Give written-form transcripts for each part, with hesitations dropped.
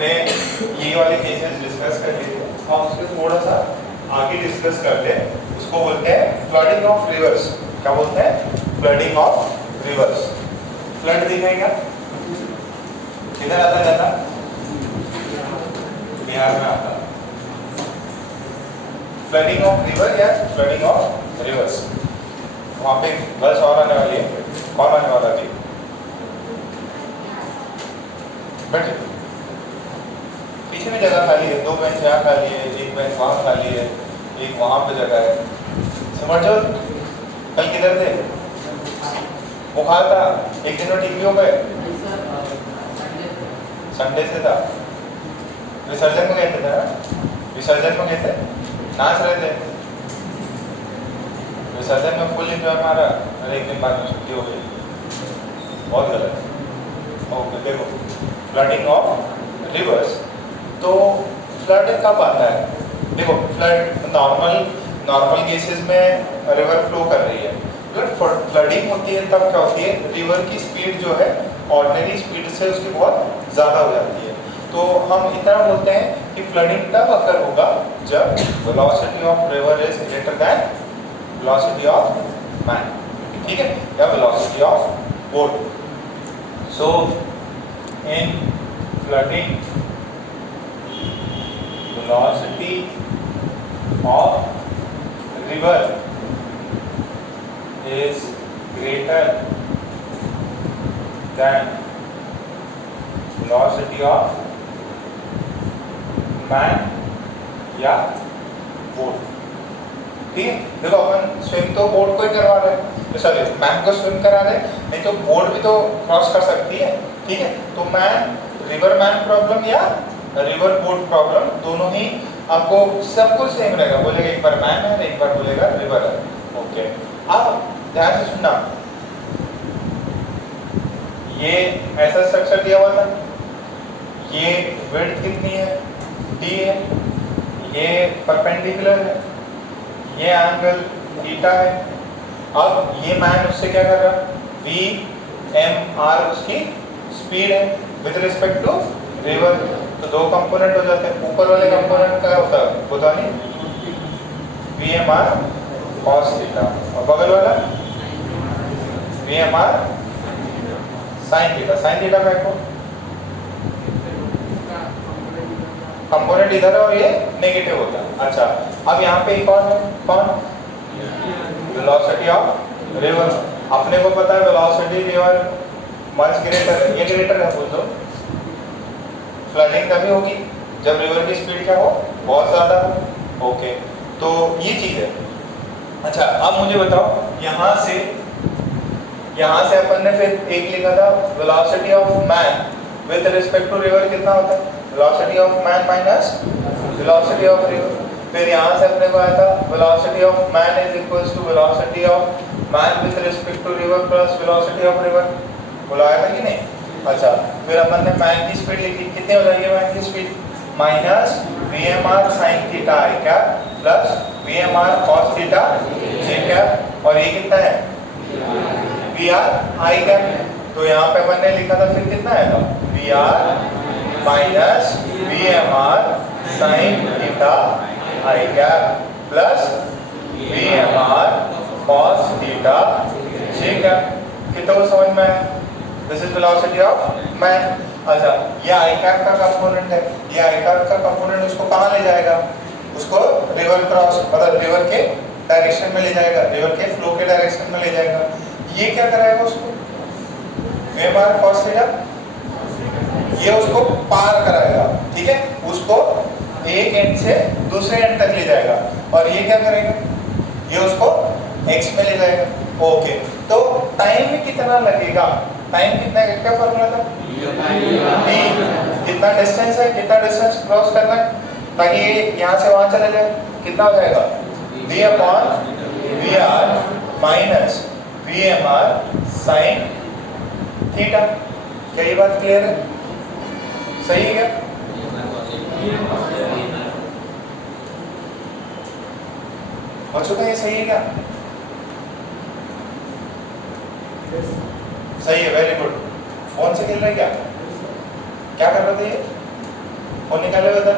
हमने ये वाले केसेस डिस्कस कर लिए थे, हम उसके थोड़ा सा आगे डिस्कस करते हैं। उसको बोलते हैं फ्लडिंग ऑफ रिवर्स। क्या बोलते हैं? Flooding of reverse. फ्लड देखा क्या? किधर आता जाता? बिहार में आता। फ्लडिंग ऑफ रिवर या फ्लडिंग ऑफ रिवर्स, वहां पे बस और आने वाली है। कौन आने वाला थी? बैठे पीछे में जगह खाली है, 2 बेंच यहाँ खाली है, 1 बेंच वहाँ खाली है, एक वहाँ पे जगह है। समझो कल किधर थे? बुखार था, एक दिन में ठीक भी हो गए? संडे से था। विसर्जन में गए थे ना? विसर्जन में गए थे, नाच रहे थे। विसर्जन में फुल एंजॉय मारा, अरे एक दिन बाद में छुट्टी हो गई। बहुत गलत। ओके देखो, फ्लडिंग ऑफ रिवर्स। तो फ्लड कब आता है? देखो फ्लड नॉर्मल केसेस में रिवर फ्लो कर रही है। फ्लडिंग होती है तब क्या होती है? रिवर की स्पीड जो है ऑर्डिनरी स्पीड से उसकी बहुत ज़्यादा हो जाती है। तो हम इतना बोलते हैं कि फ्लडिंग तब अकर होगा जब velocity of river is greater than velocity of man, ठीक है, या velocity of boat. So in flooding velocity of river is greater than velocity of man या बोट। ठीक है, देखो अपन स्विम तो बोट को ही करवा रहे हैं, सॉरी मैन को स्विम करा रहे हैं, नहीं तो बोट भी तो क्रॉस कर सकती है। ठीक है, तो मैन रिवर मैन प्रॉब्लम या रिवर बोट प्रॉब्लम दोनों ही आपको सब कुछ सेम रहेगा। बोलेगा एक बार मैन है, एक बार बोलेगा रिवर है। ओके, अब ध्यान से सुनना, ये ऐसा स्ट्रक्चर दिया हुआ था, ये विड्थ कितनी है? डी है, ये परपेंडिकुलर है, ये एंगल थीटा है। अब ये मैन उससे क्या कर रहा है? वी एम आर उसकी स्पीड है विद रिस्पेक्ट टू रिवर। तो 2 कंपोनेंट हो जाते हैं। ऊपर वाले कंपोनेंट का होता है पता नहीं, V M R cos theta, और बगल वाला V M R sine theta. Sine theta का कंपोनेंट इधर है और ये नेगेटिव होता है। अच्छा, अब यहाँ पे एक और है, कौन? Velocity of river. अपने को पता है वेलोसिटी रिवर मच ग्रेटर है, ये ग्रेटर है बोल दो। फ्लडिंग तभी होगी जब रिवर की स्पीड क्या हो? बहुत ज़्यादा हो। ओके, तो ये चीज़ है। अच्छा, अब मुझे बताओ, यहाँ से अपन ने फिर एक लिखा था velocity of man with respect to river कितना होता है? Velocity of man minus velocity of river. फिर यहाँ से अपने को आया था velocity of man is equals to velocity of man with respect to river plus velocity of river. बुलाया था कि नहीं? अच्छा, फिर अपन ने मैन की स्पीड लिखी, कितनी हो जाएगी मैन की speed? Minus V M R sine theta I क्या plus V M R cos theta J क्या, और ये कितना है? वी आर आई क्या। तो यहाँ पे अपन ने लिखा था फिर कितना आएगा? V R minus V M R sine theta I क्या plus V M R cos theta J क्या। कितना को समझ में आया? This is velocity of man. अच्छा, ये आई कैप का कंपोनेंट है, ये आई कैप का कंपोनेंट उसको कहाँ ले जाएगा? उसको रिवर क्रॉस मतलब रिवर के डायरेक्शन में ले जाएगा, रिवर के फ्लो के डायरेक्शन में ले जाएगा। ये क्या कराएगा उसको? V M R cos theta, ये उसको पार कराएगा। ठीक है, उसको एक एंड से दूसरे एंड तक ले जाएगा, और ये क्या करेगा? ये उसको एक्स में ले जाएगा। ओके, तो टाइम कितना लगेगा? टाइम कितना, क्या फॉर्मूला था? डी। कितना डिस्टेंस है, कितना डिस्टेंस क्रॉस करना है ताकि ये यहाँ से वहाँ चले जाए? कितना हो जाएगा? V upon V R minus V M R sine theta. क्या ये बात क्लियर है? सही है क्या? बच्चों का ये सही है क्या? सही है, वेरी गुड। फोन से खेल रहे क्या? क्या कर रहे थे ये? फोन निकाले बता,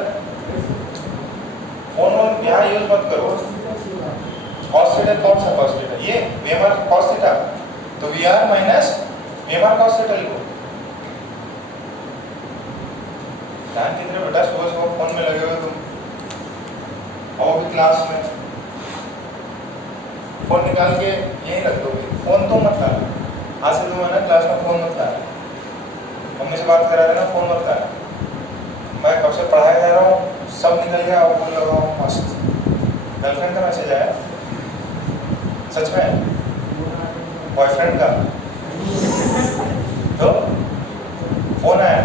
फोन यहाँ यूज मत करो। cos थीटा कौन सा cos थीटा? ये VMR cos थीटा, तो VR minus VMR cos theta लिखो। ध्यान कितने बेटा सुबह फोन में लगे हुए तुम, और भी क्लास में फोन निकाल के यहीं रख दोगे। फोन तो मत लाना, आज से तुम है ना क्लास में फोन मत लाना, मम्मी से बात करा देना, फोन मत लाना। मैं कब से पढ़ाया जा रहा हूँ, सब निकल गया और बोल रहा हूँ मस्त। गर्लफ्रेंड का मैसेज आया, सच में? बॉयफ्रेंड का? तो फोन आया,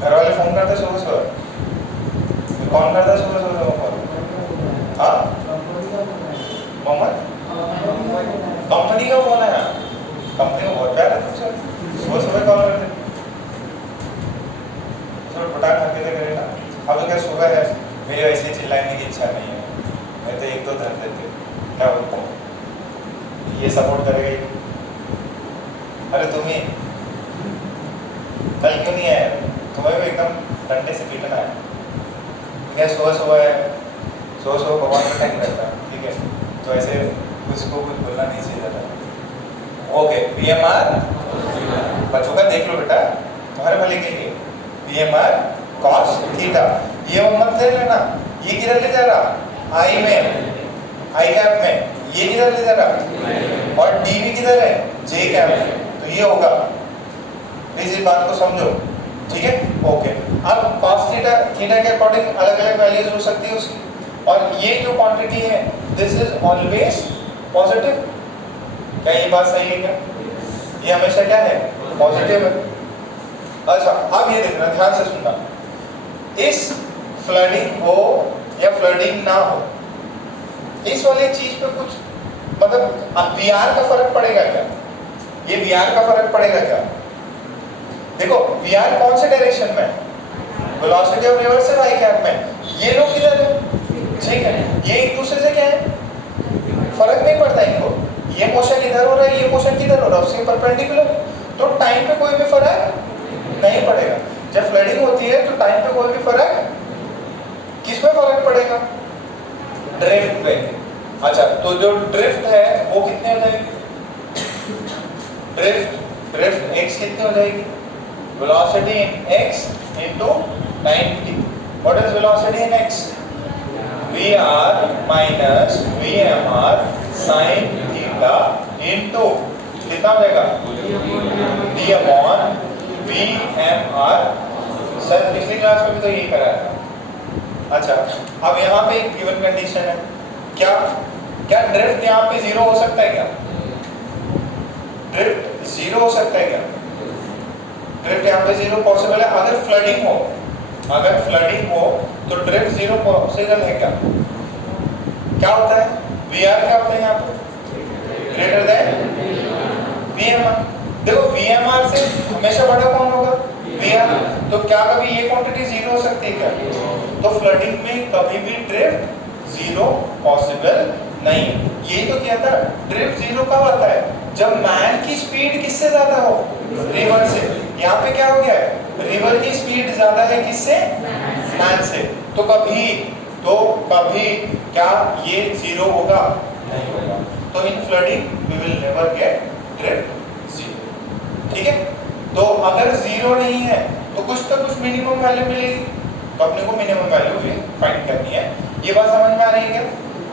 घर वाले फोन करते सुबह सुबह, कौन करता है सुबह सुबह फोन? हाँ, मोहम्मद कंपनी का फोन आया, कंपनी को बहुत प्यार है तुमसे, सुबह सुबह कॉल करते। पटाख खा के करेगा। अब अगर सुबह है, मेरे वैसे चिल्लाने की इच्छा नहीं है, मैं तो एक दो धर देते, क्या बोलता हूँ, ये सपोर्ट करेगा। अरे तुम्हें कल क्यों नहीं आया? तुम्हें भी एकदम डंडे से पीटना है क्या? सुबह सुबह है, सुबह सुबह भगवान का टाइम रहता है, ठीक है, तो ऐसे उसको कुछ बोलना नहीं चाहिए था। ओके, VMR बच्चों का देख लो बेटा, तुम्हारे भले के लिए VMR cos थीटा, ये मत ले लेना, ये किधर ले जा रहा? आई में, आई कैप में, ये किधर ले जा रहा? और DV किधर है? J कैप में, तो ये होगा। प्लीज इस बात को समझो, ठीक है? ओके, अब cos थीटा के अकॉर्डिंग अलग अलग वैल्यूज हो सकती है उसकी, और ये जो क्वांटिटी है दिस इज ऑलवेज पॉजिटिव। क्या ये बात सही है क्या? ये हमेशा क्या है? पॉजिटिव है। अच्छा, अब ये देखना, ध्यान से सुनना, इस फ्लडिंग हो या फ्लडिंग ना हो, इस वाली चीज पे कुछ मतलब VR का फर्क पड़ेगा क्या? ये VR का फर्क पड़ेगा क्या? देखो VR कौन से डायरेक्शन में? वेलोसिटी ऑफ रिवर्स है y कैप में, ये लोग किधर है? ठीक है, ये एक दूसरे से क्या है? फर्क नहीं पड़ता इनको, ये मोशन इधर हो रहा है, ये मोशन किधर हो रहा है, उसके परपेंडिकुलर, तो टाइम पे कोई भी फर्क नहीं पड़ेगा। जब फ्लडिंग होती है तो टाइम पे कोई भी फर्क, किस पे फर्क पड़ेगा? ड्रिफ्ट पे। अच्छा, तो जो ड्रिफ्ट है वो कितने हो जाएगी? ड्रिफ्ट x कितनी हो जाएगी? Velocity in x into 90। What is velocity in x? VR minus VMR sin theta into कितना हो जाएगा? D upon VMR। सर पिछली क्लास में भी तो यही कराया था। अच्छा, अब यहाँ पे एक गिवन कंडीशन है, क्या क्या ड्रिफ्ट यहाँ पे जीरो हो सकता है क्या? ड्रिफ्ट जीरो हो सकता है क्या? ड्रिफ्ट यहाँ पे जीरो पॉसिबल है अगर फ्लडिंग हो, अगर फ्लडिंग हो तो ड्रिफ्ट जीरो पॉसिबल है क्या? क्या होता है? VR क्या होता है यहाँ पे? Greater than VMR। देखो VMR से हमेशा बड़ा कौन होगा? VR। तो क्या कभी ये क्वांटिटी जीरो हो सकती है क्या? तो फ्लडिंग में कभी भी ड्रिफ्ट जीरो पॉसिबल नहीं। ये तो क्या था, ड्रिफ्ट जीरो कब आता है? जब मैन की स्पीड किससे ज्यादा हो? रिवर से। यहाँ पे क्या हो गया है? रिवर की स्पीड ज्यादा है किससे? मैन से। तो कभी क्या ये जीरो होगा? नहीं होगा। तो in flooding we will never get drift zero. ठीक है, तो अगर जीरो नहीं है तो कुछ तो कुछ मिनिमम वैल्यू मिलेगी, तो अपने को मिनिमम वैल्यू भी फाइंड करनी है। ये बात समझ में आ रही है?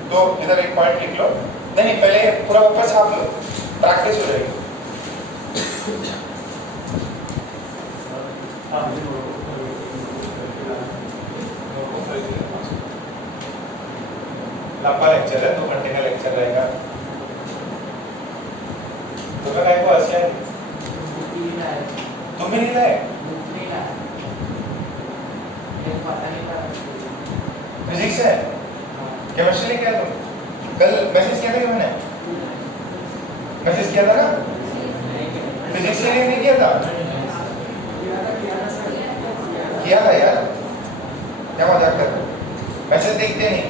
तो इधर एक पॉइंट लिख लो, नहीं पहले पूरा ऊपर छाप लो, प्रैक्टिस हो जाएगी। लंबा लेक्चर है, 2 घंटे का लेक्चर रहेगा। तुम्हें काय को आशा है? तुम भी नहीं लाए? फिजिक्स है, केमिस्ट्री लेके आया तुम? कल मैसेज किया था कि मैंने मैसेज किया था ना? फिजिक्स के लिए नहीं किया था? किया था यार, क्या मजाक कर? मैसेज देखते नहीं?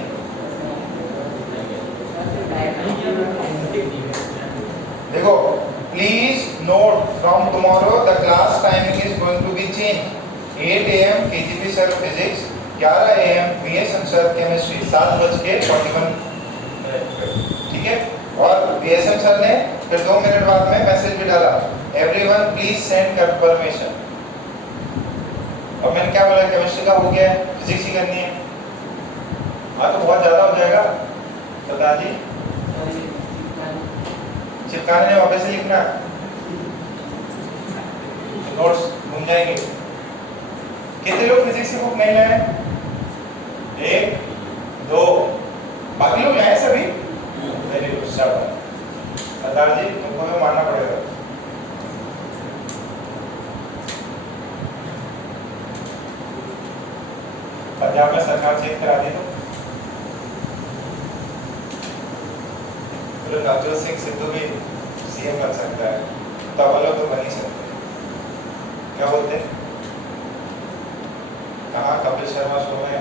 देखो please note, from tomorrow the class timing is going to be change. 8 AM KGP sir physics, 11 AM VSM sir chemistry, 7:41। ठीक है। और VSM सर ने फिर 2 मिनट बाद में मैसेज भी डाला, एवरीवन प्लीज सेंड कंफर्मेशन। और मैंने क्या बोला, केमिस्ट्री का हो गया है, फिजिक्स ही करनी है। हाँ तो बहुत ज्यादा हो जाएगा सरदार जी, चिपकाने में वापस से लिखना, नोट्स घूम जाएंगे। कितने लोग फिजिक्स की बुक नहीं लाए? 1 2, बाकी लोग लाए सभी? वेरी गुड, शाबाश सरदार जी, तुमको भी मानना पड़ेगा। पंजाब में सरकार चेंज करा दी तो नवजोत सिंह सिद्धू भी सीएम बन सकता है, तो वो लोग तो बन ही सकते। क्या बोलते हैं? कहाँ कपिल शर्मा शो में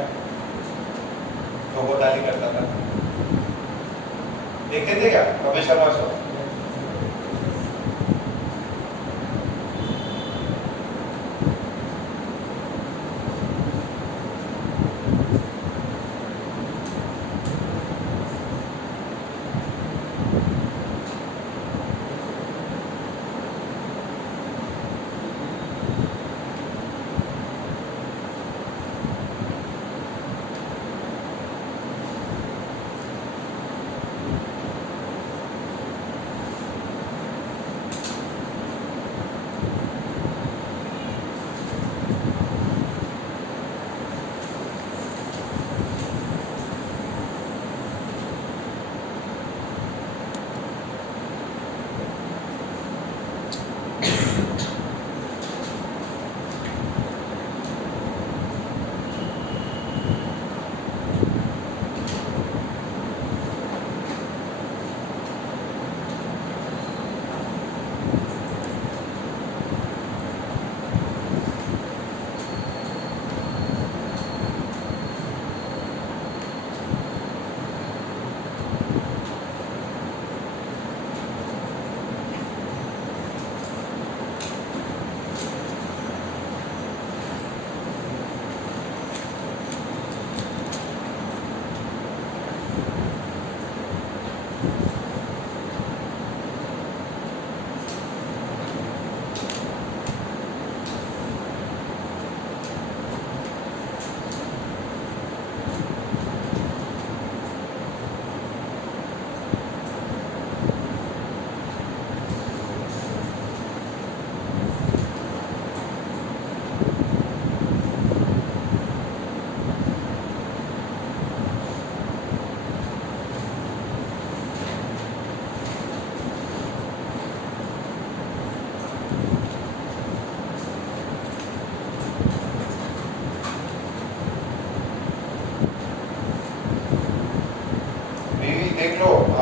तो वो डाली करता था, देखते थे क्या कपिल शर्मा शो?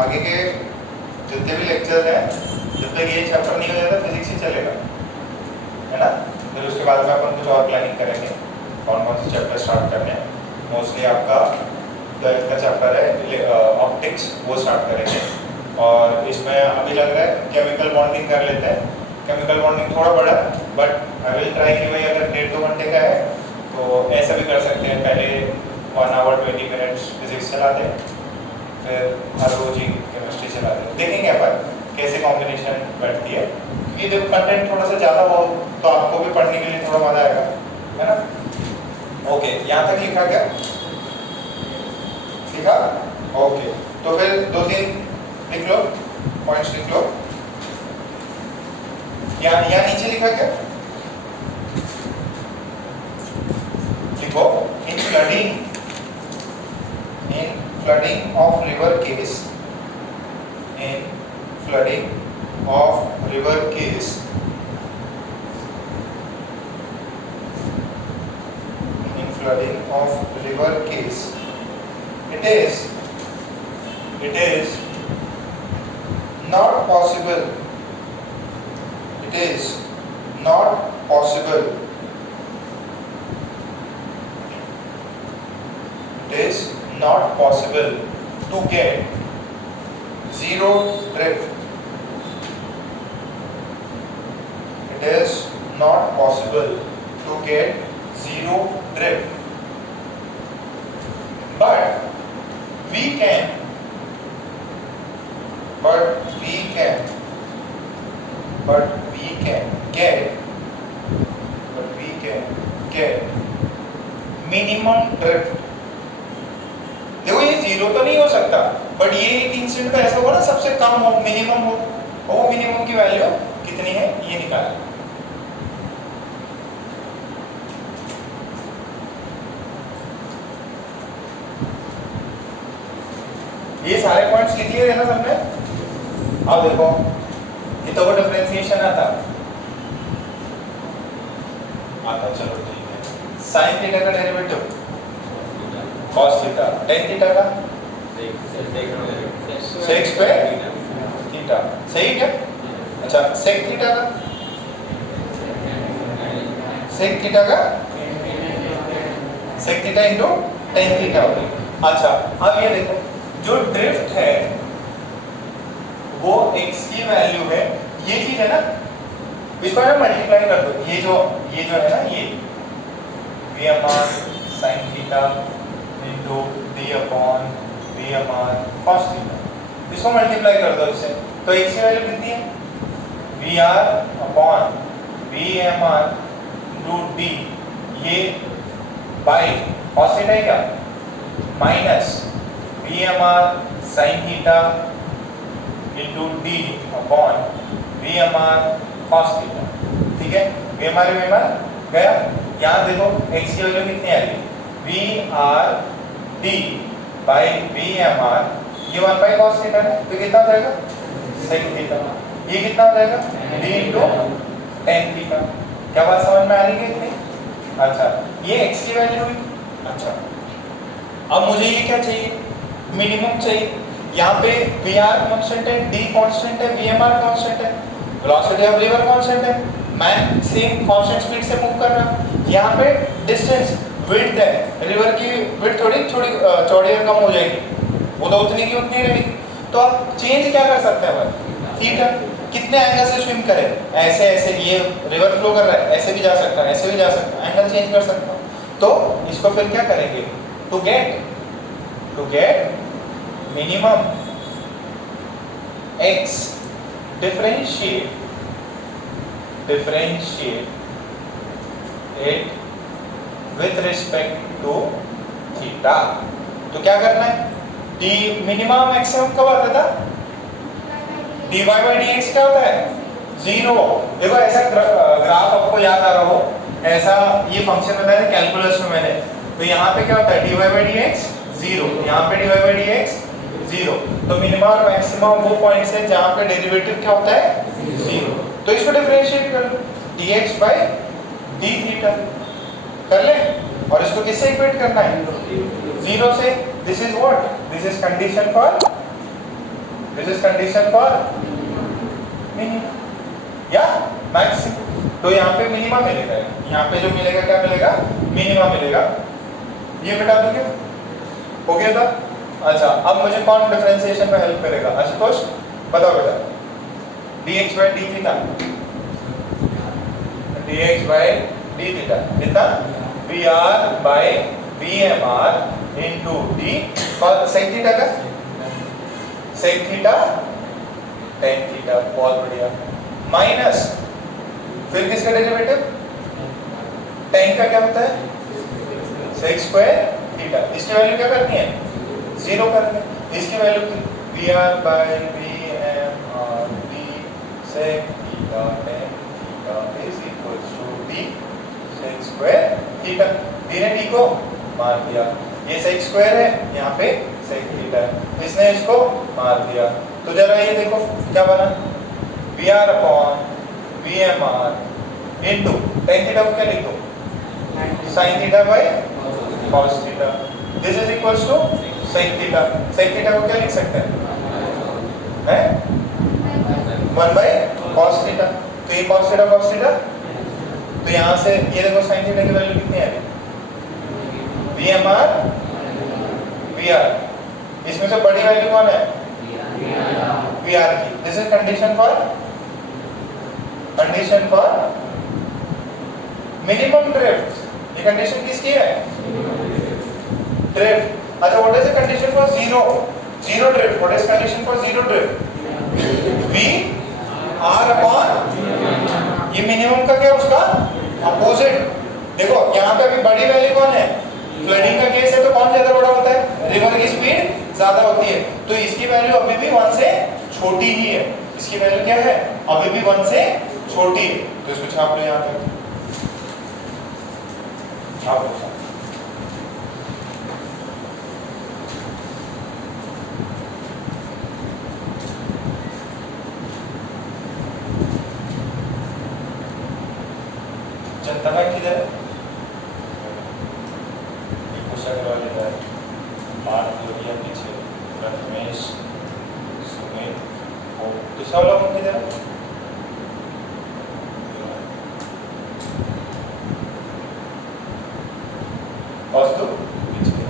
आगे के जितने भी लेक्चर हैं, जब तक ये चैप्टर नहीं हो जाता फिजिक्स ही चलेगा, है ना। फिर उसके बाद में अपन कुछ और प्लानिंग करेंगे, कौन कौन से चैप्टर स्टार्ट करने हैं। मोस्टली आपका 12th का चैप्टर है ऑप्टिक्स, वो स्टार्ट करेंगे। और इसमें अभी लग रहा है केमिकल बॉन्डिंग कर लेते हैं। केमिकल बॉन्डिंग थोड़ा बड़ा, बट आई विल ट्राई कि भाई अगर 1.5-2 घंटे का है तो ऐसा भी कर सकते हैं, पहले 1 आवर 20 मिनट्स फिजिक्स चलाते हैं, फिर हर रोज ही केमिस्ट्री चलाते हैं। देखेंगे अपन कैसे कॉम्बिनेशन बैठती है, क्योंकि जब कंटेंट थोड़ा सा ज़्यादा हो तो आपको भी पढ़ने के लिए थोड़ा मज़ा आएगा, है ना। ओके, यहाँ तक लिखा क्या? लिखा? ओके, तो फिर 2-3 लिख लो, पॉइंट्स लिख लो। यहाँ नीचे लिखा क्या? लिखो, इन flooding of river case, in flooding of river case, in flooding of river case, it is not possible, it is not possible, it is not possible to get zero drift. It is not possible to get drift. But we can get minimum drift. देखो ये zero तो नहीं हो सकता, but ये एक instant का ऐसा होगा ना सबसे कम हो, मिनिमम हो, वो मिनिमम की वैल्यू कितनी है ये निकालना। ये सारे पॉइंट्स लिख लिए ना सबने। अब देखो ये तो वो डिफरेंशिएशन आता, चलो ठीक है। साइन थीटा का derivative cos theta, tan theta का sec स्क्वायर थीटा, सही क्या? अच्छा sec थीटा का sec थीटा का sec theta into tan theta हो गया। अच्छा अब ये देखो जो ड्रिफ्ट है वो x की वैल्यू है, ये चीज है ना, इसको ना मल्टीप्लाई कर दो, ये जो है ना ये v/r sin theta into d/v/r cos theta, इसको मल्टीप्लाई कर दो इससे, तो x की वैल्यू कितनी है v/v/r इनटू d, ये बाय cos थीटा है क्या, minus v/r sin theta into d/v/r cos theta. ठीक है, v/r गया, यहाँ देखो x की वैल्यू कितनी आ रही है v/r d बाय v/r, ये 1 बाय cos थीटा है, तो कितना हो जाएगा sec थीटा, ये कितना हो जाएगा d इनटू tan थीटा। क्या बात समझ में आ रही है इतनी? अच्छा ये x की वैल्यू हुई। अच्छा अब मुझे ये क्या चाहिए, मिनिमम चाहिए। यहाँ पे v/r कांस्टेंट है, d कांस्टेंट है, v/r कांस्टेंट है, वेलोसिटी ऑफ रिवर कांस्टेंट है, मैन सेम कांस्टेंट स्पीड से मूव कर रहा है। यहाँ पे डिस्टेंस विड्थ है, रिवर की विड्थ थोड़ी चौड़ी और कम हो जाएगी, वो तो उतनी की उतनी रहेगी, तो आप चेंज क्या कर सकते हैं भाई, थीटा, कितने एंगल से स्विम करें, ऐसे ऐसे, ये रिवर फ्लो कर रहा है, ऐसे भी जा सकता है, ऐसे भी जा सकता है, एंगल चेंज कर सकता हूँ। तो इसको फिर क्या करेंगे, to get minimum x differentiate it with respect to theta। तो क्या करना है, d मिनिमम मैक्सिमम कब आता था, dy by dx क्या होता है, जीरो। देखो ऐसा ग्राफ आपको याद आ रहा हो, ऐसा ये फंक्शन बताया था कैलकुलस में मैंने, तो यहाँ पे क्या होता है dy by dx जीरो, यहाँ पे dy by dx जीरो, तो मिनिमम और मैक्सिमम वो पॉइंट्स है जहाँ पे डेरिवेटिव क्या होता है जीरो। तो इसको डिफरेंशिएट कर लो dx by d थीटा कर ले, और इसको किससे इक्वेट करना है, जीरो से। This is what, this is condition for minimum या मैक्सिमम। तो यहाँ पे मिनिमम मिलेगा, यहाँ पे जो मिलेगा क्या मिलेगा, मिनिमम मिलेगा, ये मिटा दोगे, हो गया था। अच्छा अब मुझे कौन डिफरेंशिएशन में हेल्प करेगा, आशुतोष बताओ बेटा, dx by d theta, dx by d theta कितना, vr by vmr into d, और sec थीटा का sec थीटा tan थीटा, बहुत बढ़िया, माइनस फिर किसका डेरिवेटिव, tan का क्या होता है sec स्क्वायर थीटा, इसकी वैल्यू क्या करनी है, जीरो करनी है, इसकी value vr by vmr d sec theta tan theta is equals to d sec square theta, d ने d को मार दिया, ये sec स्क्वायर है, यहाँ पे sec थीटा है, इसने इसको मार दिया, तो जरा ये देखो क्या बना, vr upon vmr into tan theta को क्या लिख दो, sin theta by cos theta, this is equals to sec theta, sec theta को क्या लिख सकते हैं, 1 by cos थीटा, तो ये cos थीटा, तो यहाँ से ये देखो sin थीटा की वैल्यू कितनी आ रही, vmr vr, इसमें से बड़ी वैल्यू कौन है, vr की, this is condition for minimum drift, ये कंडीशन किसकी है? ड्रिफ्ट। अच्छा, what is the condition for zero drift? What is condition for zero drift? v r upon, ये मिनिमम का क्या उसका अपोजिट। देखो यहाँ पे अभी बड़ी वैल्यू कौन है? फ्लडिंग का केस है तो कौन ज्यादा बड़ा होता है? रिवर की स्पीड ज्यादा होती है, तो इसकी वैल्यू अभी भी 1 से छोटी ही है। इसकी वैल्यू क्या है? अभी भी 1 से छोटी है, तो इसको छाप लो यहाँ पे, छाप लो। जनता बैंक किधर है? पीछे रमेश, सुमित, दूसरा वाला कौन किधर है? वास्तु पीछे।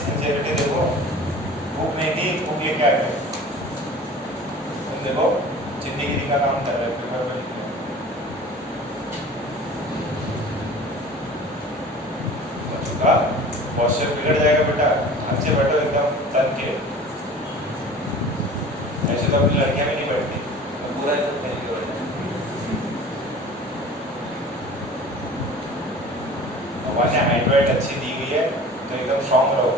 सिंसियरिटी देखो, बुक नहीं थी, बुक लेके आ गए। तुम देखो जिंदगी का काम कर रहे हो, पेपर पर लिख रहे हो। चुका पॉस्चर बिगड़ जाएगा बेटा, अच्छे बैठो एकदम तन के। ऐसे तो अपनी लड़कियां भी नहीं बैठती, तो पूरा एकदम तन के बैठे। भगवान ने हाइट वाइट अच्छी दी हुई है, तो एकदम स्ट्रॉन्ग रहो।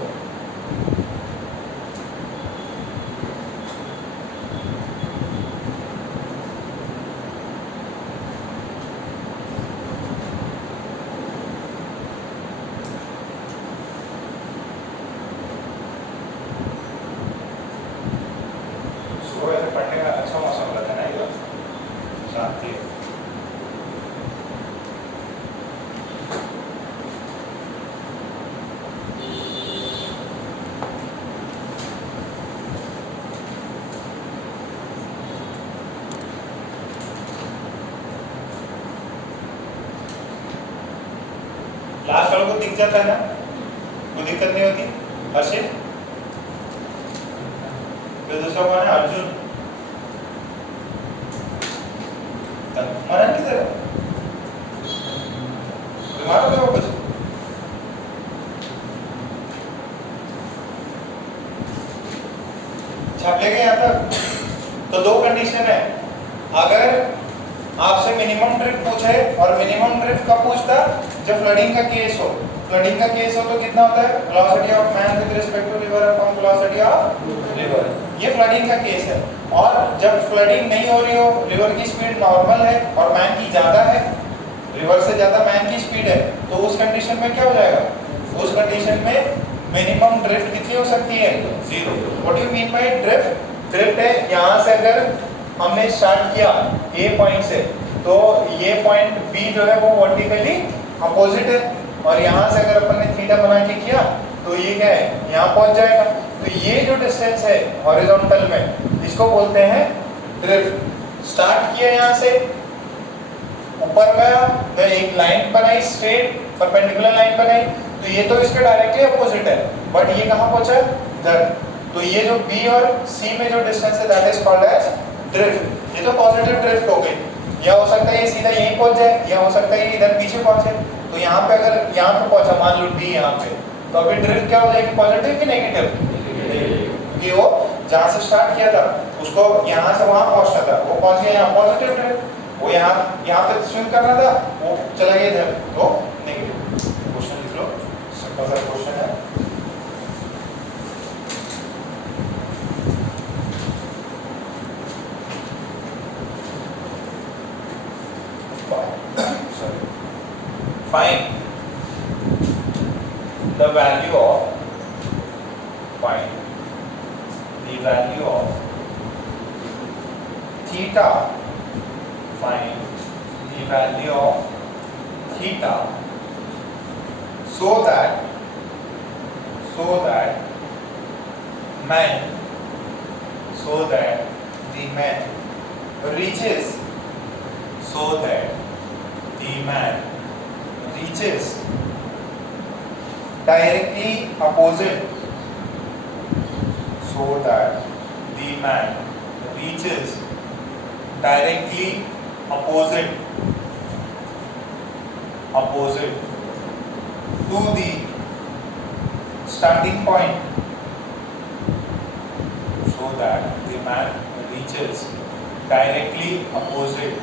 सुबह ऐसे पढ़ने का अच्छा मौसम रहता है ना, एकदम शांति। लास्ट वालों को दिख जाता है ना, कोई दिक्कत नहीं होती। हर्षित, फिर दूसरा कौन है? अर्जुन। मनन किधर है? बीमार हो गया वापस? छाप लेंगे यहाँ तक। तो दो कंडीशन है, अगर आपसे मिनिमम ड्रिफ्ट पूछे, और मिनिमम ड्रिफ्ट कब पूछता? जब फ्लडिंग का केस हो। फ्लडिंग का केस हो तो कितना होता है? Velocity of man with respect to river upon velocity of river. ये फ्लडिंग का केस है। और जब फ्लडिंग नहीं हो रही हो, रिवर की स्पीड नॉर्मल है और मैन की ज्यादा है, रिवर से ज्यादा मैन की स्पीड है, तो उस कंडीशन में क्या हो जाएगा? उस कंडीशन में मिनिमम ड्रिफ्ट कितनी हो सकती है? 0। What do you mean by drift? Drift है यहाँ से अगर हमने स्टार्ट किया ए पॉइंट से, तो ये पॉइंट बी जो है वो वर्टिकली अपोजिट है, और यहाँ से अगर अपन ने थीटा बना के किया तो ये क्या है? यहाँ पहुंच जाएगा। तो ये जो डिस्टेंस है हॉरिजॉन्टल में, इसको बोलते हैं ड्रिफ्ट। स्टार्ट किया यहाँ से, ऊपर गया, तो एक लाइन बनाई स्ट्रेट, परपेंडिकुलर लाइन बनाई, तो ये तो इसके डायरेक्टली अपोजिट है, बट ये कहाँ पहुंचा? इधर। तो ये जो बी और सी में जो डिस्टेंस है that is called as drift, ये तो पॉजिटिव ड्रिफ्ट हो गई। या हो सकता है ये सीधा यहीं पहुंच जाए, या हो सकता है ये इधर पीछे पहुंचे। तो यहाँ पे अगर यहाँ पे पहुंचा, मान लो डी यहाँ पे, तो अभी ड्रिफ्ट क्या हो जाएगी, पॉजिटिव कि नेगेटिव? क्योंकि वो जहाँ से स्टार्ट किया था उसको यहाँ से वहाँ पहुंचना था, वो पहुंच गया यहाँ पॉजिटिव ड्रिफ्ट। वो यहाँ पे स्विम करना था, वो चला गया इधर, तो नेगेटिव। क्वेश्चन लिख लो, सिंपल सा क्वेश्चन है। Find the value of theta. Find the value of theta so that the man reaches directly opposite, so that the man reaches directly opposite to the starting point, so that the man reaches directly opposite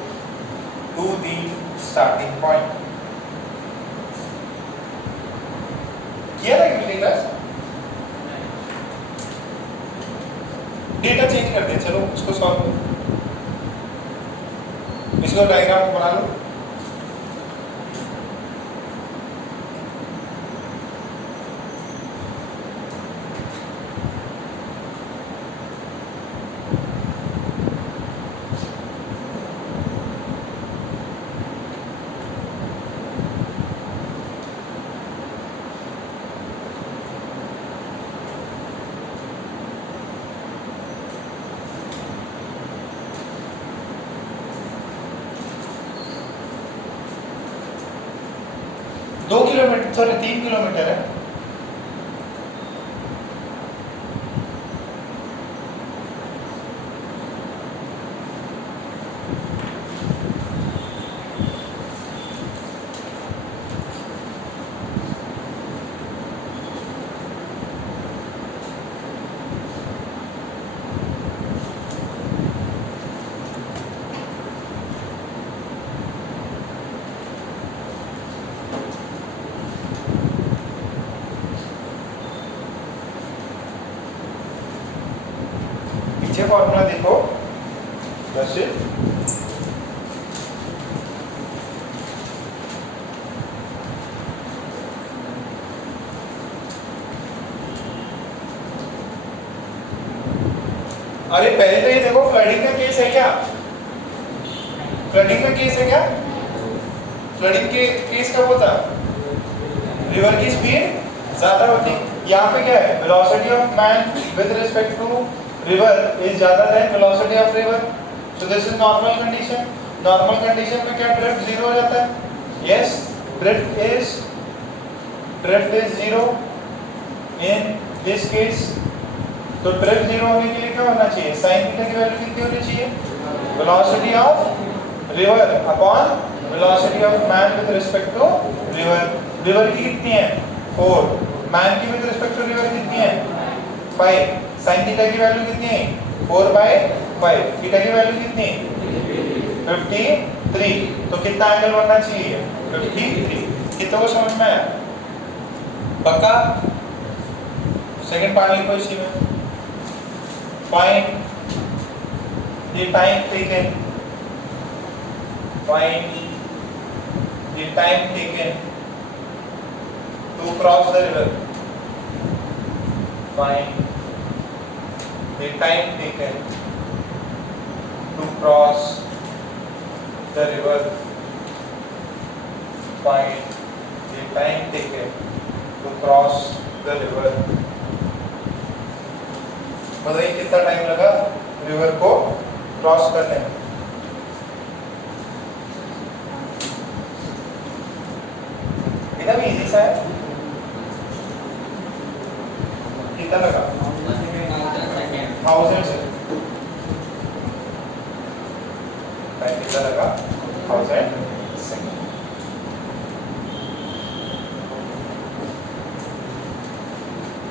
to the starting point. किया था कि नहीं class? Data change करते हैं, चलो इसको solve करो, इसको डायग्राम बना लो। दो किलोमीटर, सॉरी 3 किलोमीटर है। फॉर्मूला देखो, दर्शित अरे पहले तो ये देखो, फ्लडिंग का केस है क्या? फ्लडिंग का केस है क्या? फ्लडिंग के केस कब होता? रिवर की स्पीड ज्यादा होती। यहाँ पे क्या है, velocity of man with respect to river is ज्यादा than velocity of river, so this is normal condition. Normal condition में क्या drift zero हो जाता है? Yes, drift is zero in this case. तो drift zero होने के लिए क्या होना चाहिए? sin थीटा की वैल्यू कितनी होनी चाहिए? Velocity of river upon velocity of man with respect to river. River की कितनी है? 4. Man की with respect to river कितनी है? 5. sin थीटा की वैल्यू कितनी है? 4/5. थीटा की वैल्यू कितनी? 53. तो कितना एंगल बनना चाहिए? 53. कितना को समझ में आया? पक्का? सेकंड पार्ट लिखो इसी में। Find the time taken, find the time taken to cross the river, find the time taken to cross the river, find the time taken to cross the river। बताइए कितना टाइम लगा river को cross करने में? एकदम easy सा है। कितना लगा? 1000 से टाइम कितना लगा 1000 सेकेंड।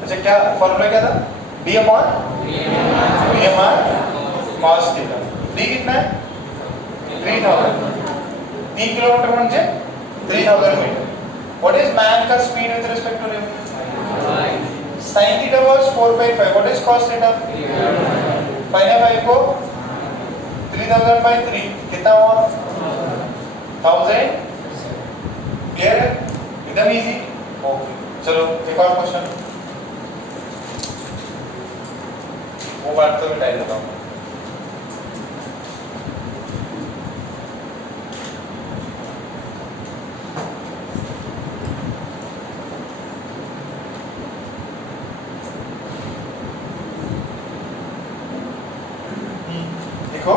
अच्छा क्या फॉर्मूला क्या था? d upon VMR cos theta. d कितना है? 3000। 3 किलोमीटर म्हणजे 3000 मीटर। What is man का speed with respect to river? Sin theta was 4/5. What is cos theta? 5 को 3000 by 3 कितना हुआ? 1000। क्लियर है? एकदम इजी। ओके चलो एक और क्वेश्चन, वो बात तो मिटा देता हूँ। देखो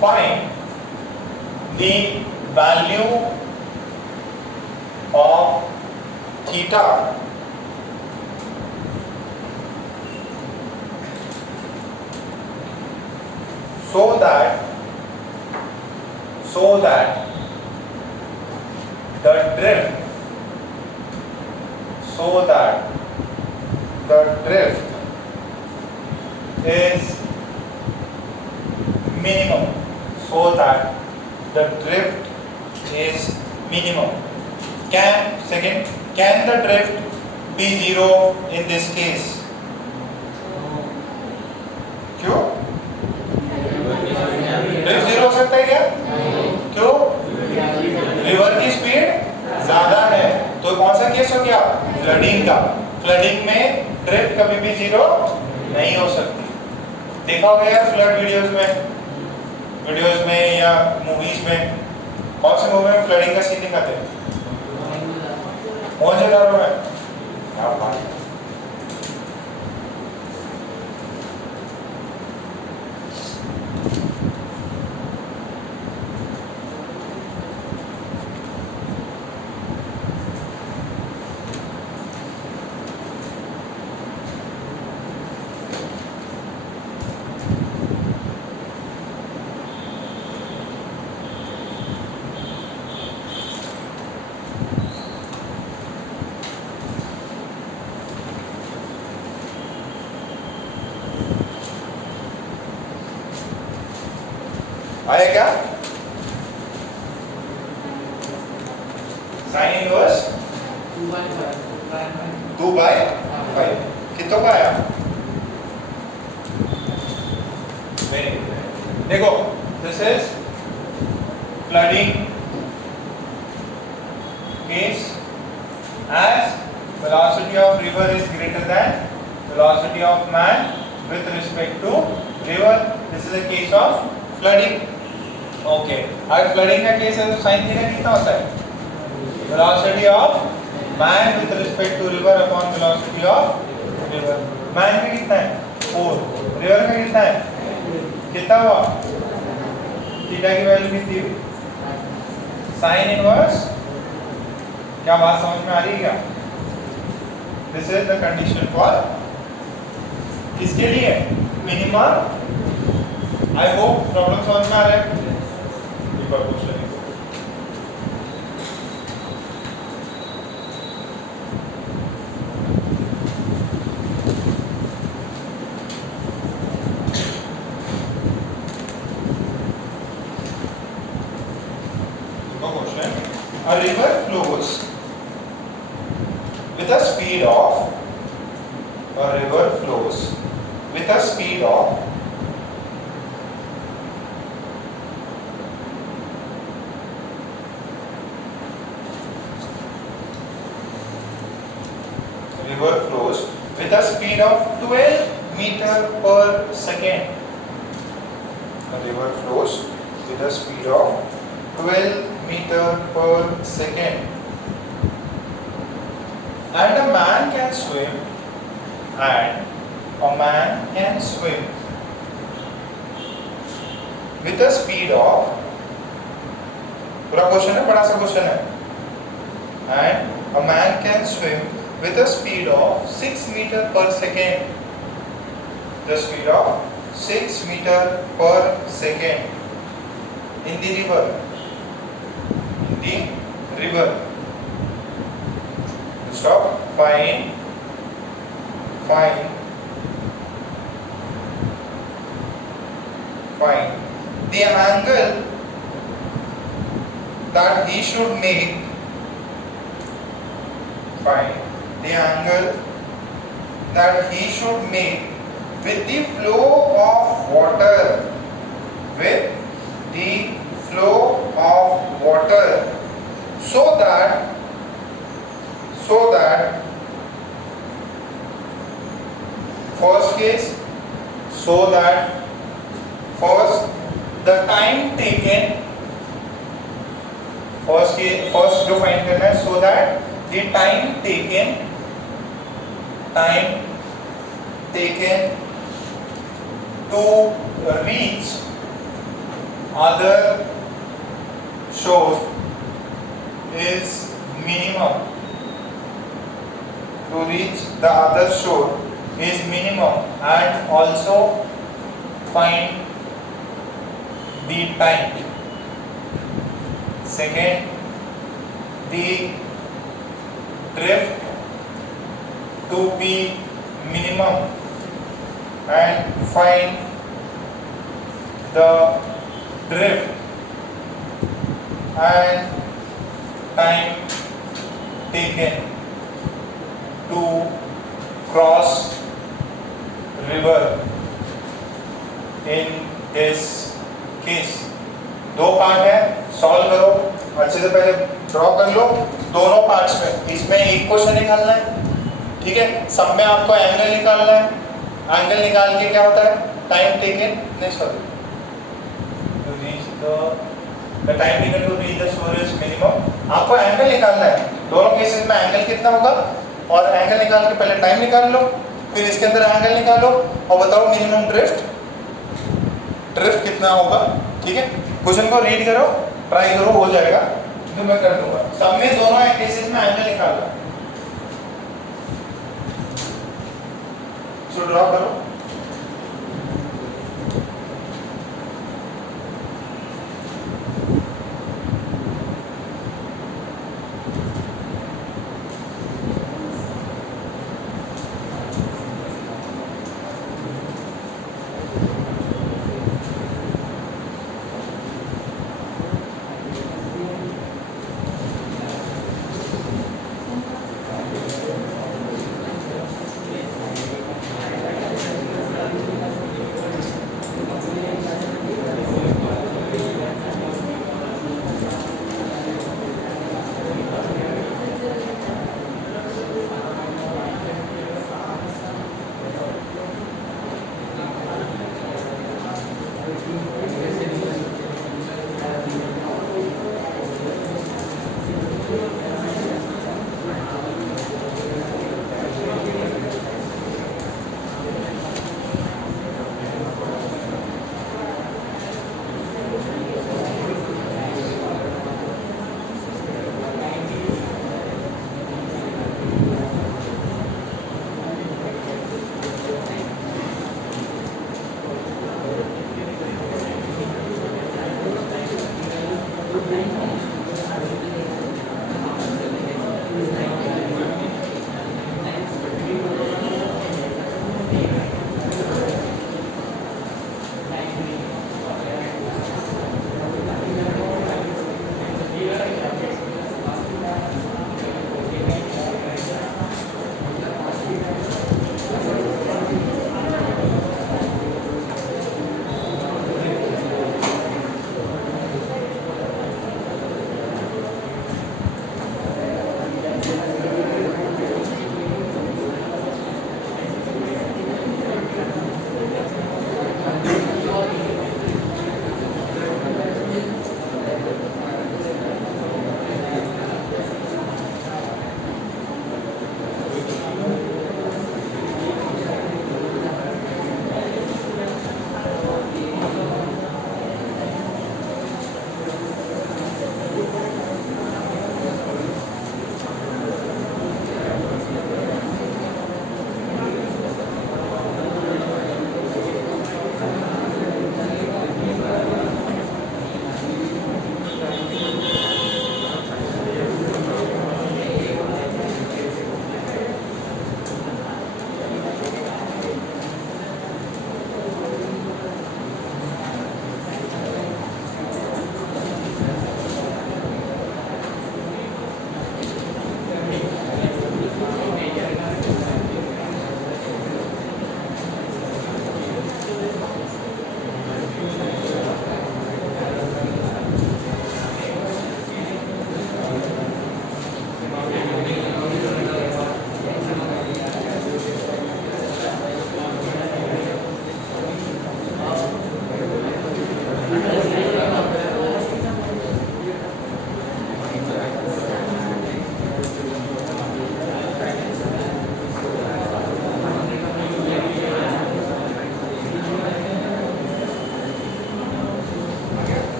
find the value of theta so that the drift is minimum, so that the drift is minimum. Can the drift be zero in this case? क्यों? drift zero हो सकता है क्या? क्यों? रिवर की स्पीड ज्यादा है, तो कौन सा केस हो गया? फ्लडिंग का। फ्लडिंग में ड्रिफ्ट कभी भी जीरो नहीं हो सकती। देखा होगा यार फ्लड वीडियोस में या मूवीज में, कौन से मूवी में फ्लडिंग का सीन दिखाते हैं? मोहनजोदाड़ो में। क्या बात है। आया क्या? साइन इनवर्स 2/5 कितनों का आया? Very good. देखो this is flooding case as velocity of river is greater than velocity of man with respect to river. This is a case of flooding. Okay. अगर flooding का केस है तो sin theta कितना होता है? Velocity of man with respect to river upon velocity of river. Man का कितना है? 4. River का कितना है? कितना हुआ? थीटा की वैल्यू कितनी हुई? sin inverse. क्या बात समझ में आ रही है क्या? This is the condition for किसके लिए? मिनिमम। आई होप प्रॉब्लम समझ में आ रहा है। एक और क्वेश्चन है, a river flows with a speed of a river flows with a speed of river flows with a speed of 12 meter per second. A river flows with a speed of 12 meter per second. And a man can swim. And a man can swim with a speed of, पूरा question है, बड़ा सा question है। And a man can swim with a speed of 6 meter per second. The speed of 6 meter per second in the river. Stop. Find the angle that he should make. Find the angle that he should make with the flow of water. With the flow of water, so that first case, first the time taken, first जो find करना है, so that the time taken to reach other shore is minimum. To reach the other shore is minimum, and also find the time. Second, the drift to be minimum, and find the drift and time taken to cross river in this case. दो part है, solve करो अच्छे से, पहले draw कर लो दोनों parts में. इसमें एक क्वेश्चन निकालना है, ठीक है. सब में आपको एंगल निकालना है. एंगल निकाल के क्या होता है, time taken. Next to reach the time taken to reach the shore is minimum. आपको एंगल निकालना है. दोनों केसेस में एंगल कितना होगा, और एंगल निकाल के पहले टाइम निकाल लो, फिर इसके अंदर एंगल निकालो और बताओ मिनिमम ड्रिफ्ट कितना होगा. ठीक है, क्वेश्चन को रीड करो, ट्राई करो, हो जाएगा. तो मैं कर दूंगा. सब में दोनों केसेस में एंगल निकाल लो. सो ड्रॉ करो.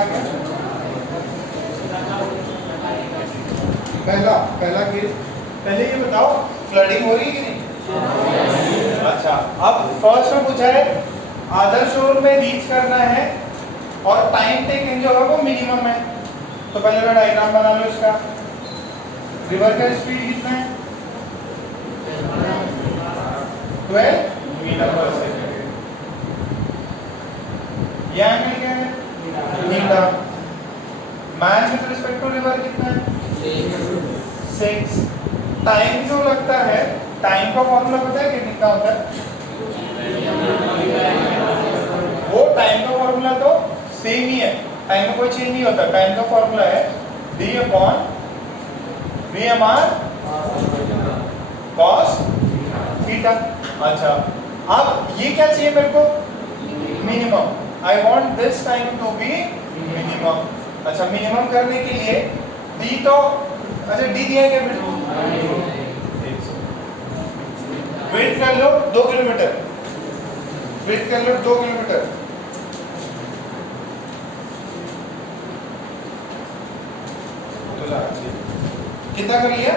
आ गया? पहला केस, पहले ये बताओ फ्लडिंग हो रही है कि नहीं? अच्छा, अब फर्स्ट में पूछा है आदर्श रोल में रीच करना है और टाइम टेकन जो है वो मिनिमम है। तो पहले मैं डायग्राम बना लो इसका। रिवर का स्पीड कितना है? 12 मीटर पर सेकंड। ये एंगल क्या है? Theta. Man with respect to river कितना है? 6। टाइम जो लगता है, टाइम का फॉर्मूला पता है कितना होता है? वो टाइम का फॉर्मूला तो सेम ही है, टाइम में कोई चेंज नहीं होता। टाइम का फॉर्मूला है d upon VMR cos theta. अच्छा, अब ये क्या चाहिए मेरे को? Minimum. I want this time to be minimum. अच्छा, मिनिमम करने के लिए d तो, अच्छा d दिया है क्या? वेट कर लो 2 किलोमीटर, वेट कर लो 2 किलोमीटर। कितना कर लिया?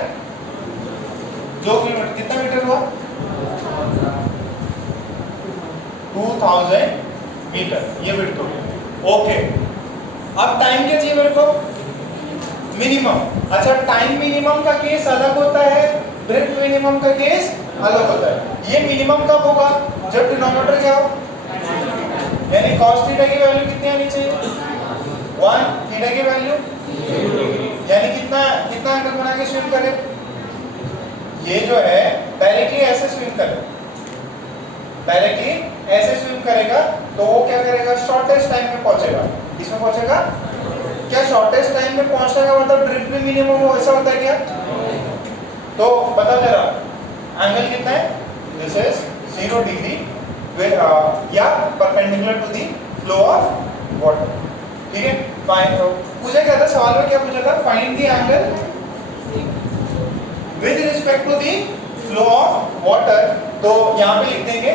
2 किलोमीटर। कितना मीटर हुआ? 2000 मीटर। ये वेट हो गया। ओके, अब टाइम क्या चाहिए मेरे को? मिनिमम। अच्छा, टाइम मिनिमम का केस अलग होता है, ड्रिफ्ट मिनिमम का केस अलग होता है। ये मिनिमम कब होगा? जब डिनोमिनेटर क्या हो, यानी cos थीटा की वैल्यू कितनी आनी चाहिए? 1, थीटा की वैल्यू, यानी कितना कितना एंगल बना के स्विम करे? ये जो है डायरेक्टली ऐसे स्विम करे, डायरेक्टली ऐसे स्विम करेगा तो वो क्या करेगा? शॉर्टेस्ट टाइम में पहुंचेगा। किसमें पहुंचेगा? क्या शॉर्टेस्ट टाइम में पहुंचने का मतलब ड्रिफ्ट में मिनिमम हो, ऐसा होता है क्या? तो बता जरा, एंगल कितना है? दिस इज 0 डिग्री या perpendicular to the flow of water. ठीक है, फाइंड। पूछा क्या था सवाल में? क्या पूछा था? Find the angle with respect to the flow of water. तो यहां पे लिख देंगे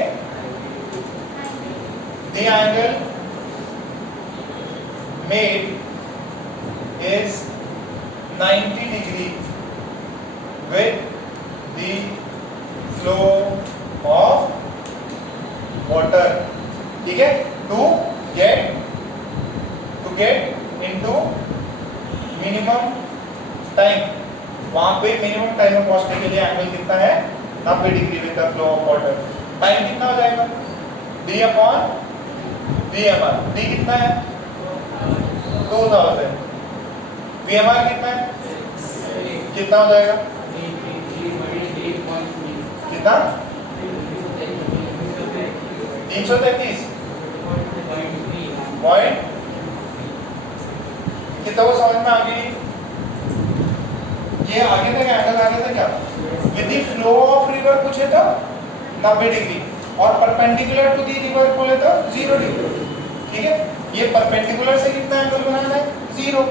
the angle made is 90 degree with the flow of water. ठीक है, to get into minimum time। वहां पे मिनिमम टाइम में पहुंचने के लिए एंगल कितना है? 90 degree with the flow of water. Time कितना हो जाएगा? d upon VMR। d कितना है? 2000। VMR कितना है? कितना हो जाएगा? कितना? 333 पॉइंट। कितना वो समझ में आ गई? ये आगे तक एंगल आगे तक क्या? With the flow of river पूछे तो 90 डिग्री और परपेंडिकुलर टू दी रिवर बोले तो 0 डिग्री। ठीक है, ये परपेंडिकुलर से कितना एंगल बनाना है? 0।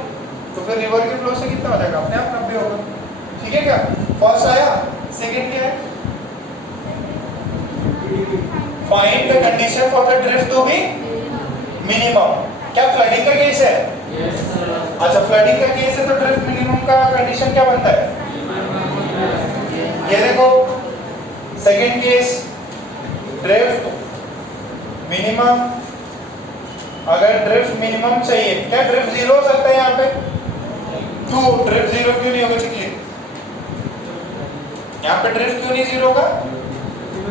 तो फिर रिवर के फ्लो से कितना हो जाएगा? अपने आप 90 होगा। ठीक है, क्या फर्स्ट आया? सेकंड क्या है? Find the condition for the drift to be minimum. क्या फ्लडिंग का केस है? अच्छा, फ्लडिंग का केस है तो ड्रिफ्ट मिनिमम का कंडीशन क्या बनता है? ये देखो, सेकंड केस ड्रिफ्ट मिनिमम। अगर ड्रिफ्ट मिनिमम चाहिए, क्या ड्रिफ्ट 0 हो सकता है यहाँ पे? क्यों ड्रिफ्ट 0 क्यों नहीं होगा? चिकली, यहाँ पे ड्रिफ्ट क्यों नहीं 0 होगा?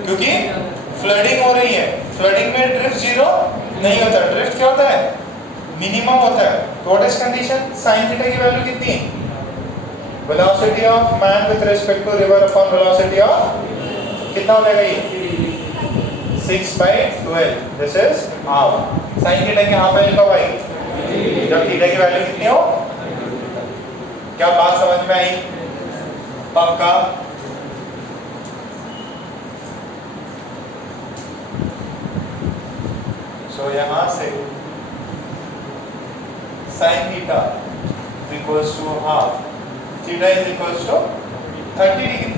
क्योंकि फ्लडिंग हो रही है। फ्लडिंग में ड्रिफ्ट 0 नहीं होता। ड्रिफ्ट क्या होता है? मिनिमम होता है। तो what is condition? Sine theta की वैल्यू कितनी? Velocity of man with respect to river upon velocity of, कितना हो जाएगा ये? 6/12। This is half. Sine theta की हाफ वैल्यू कब आएगी? जब थीटा की वैल्यू कितनी हो। क्या बात समझ में आई? पक्का? सो यहां से sine theta equals to half, theta is equals to 30 degree.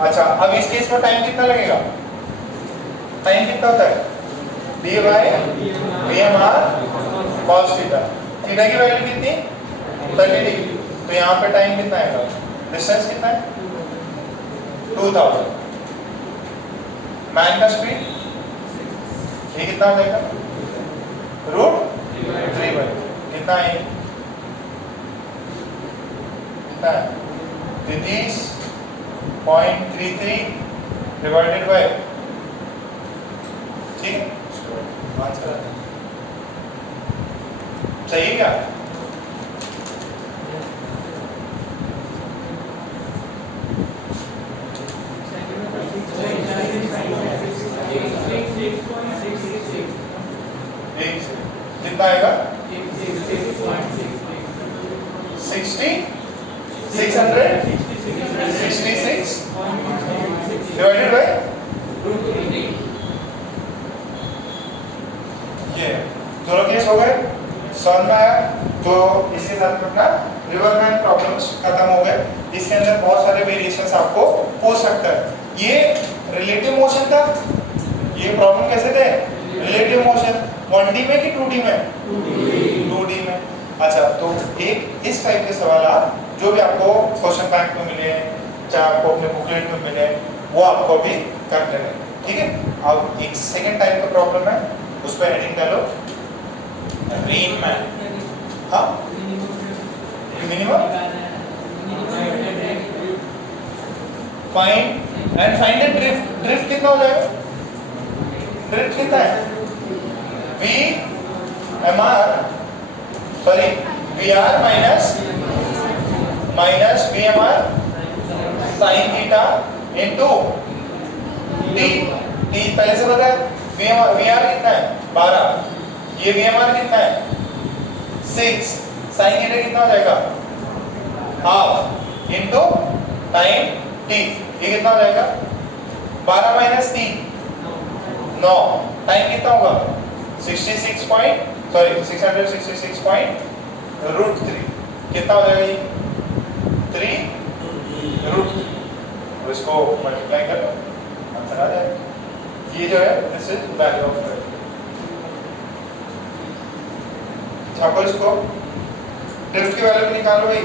अच्छा, अब इस केस में टाइम कितना लगेगा? टाइम कितना होता है? d by VMR cos theta. Theta की वैल्यू कितनी 30 डिग्री, तो यहाँ पे टाइम कितना आएगा, डिस्टेंस कितना है 2000। मैन का स्पीड ये कितना हो जाएगा √3 कितना है, कितना है 33.33 डिवाइडेड बाय, ठीक है आंसर सही है क्या? कितना आएगा 666 डिवाइडेड बाय ये दोनों केस हो गए, समझ में आया? तो इसके साथ अपना रिवरमैन प्रॉब्लम्स खत्म हो गए। इसके अंदर बहुत सारे वेरिएशंस आपको हो सकता है। ये रिलेटिव मोशन था, ये प्रॉब्लम कैसे थे रिलेटिव मोशन 1D में कि 2D में 2D में। अच्छा तो एक इस टाइप के सवाल जो भी आपको क्वेश्चन बैंक में मिले चाहे आपको अपने बुकलेट में मिले वो आपको भी कर लेना, ठीक है। अब एक सेकंड टाइप का प्रॉब्लम है, उस पर हेडिंग डालो रेन मैन। हाँ minimum find and find the drift. Drift कितना हो जाएगा, ड्रिफ्ट कितना है VR minus VMR sine theta into T पहले से पता है। VR कितना है 12, ये VMR कितना है 6, साइन थीटा कितना हो जाएगा हाफ इनटू टाइम T, ये कितना हो जाएगा 12 माइनस 3 9, टाइम कितना होगा 666.3 कितना हो जाएगा ये 3√3, और इसको मल्टीप्लाई कर लो आंसर आ जाएगा। ये जो है this is value of drift. छापो इसको, ड्रिफ्ट की वैल्यू निकालो भाई।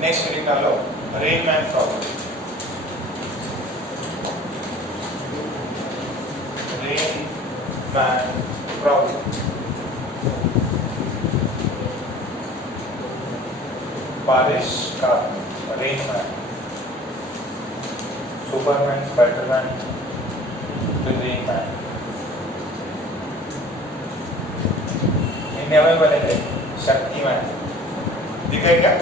नेक्स्ट हेडिंग डालो rain man problem. Rain man problem बारिश का rain man, superman, spiderman, rain man India में बने थे शक्तिमान, दिखे क्या?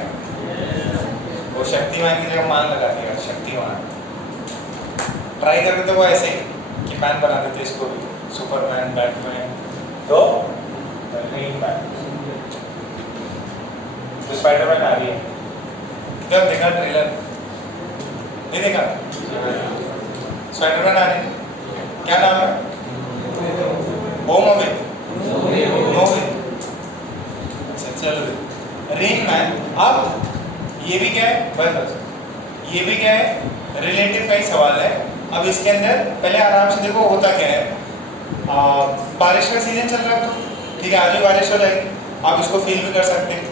वो शक्तिमान की जगह मान लगा दिया शक्तिमान। ट्राई करते थे वो ऐसे कि मैन बना देते इसको भी, सुपरमैन, बैटमैन, तो रेन मैन। तो स्पाइडरमैन आ रही है, जब देखा ट्रेलर नहीं देखा? स्पाइडरमैन आ रही है, क्या नाम है? होमोविथ, होमोविथ। अच्छा चलो रेन मैन। अब ये भी क्या है, बस ये भी क्या है रिलेटिव का ही सवाल है। अब इसके अंदर पहले आराम से देखो होता क्या है। बारिश का सीजन चल रहा है, तो ठीक है आज भी बारिश हो जाएगी, आप इसको फील भी कर सकते हैं।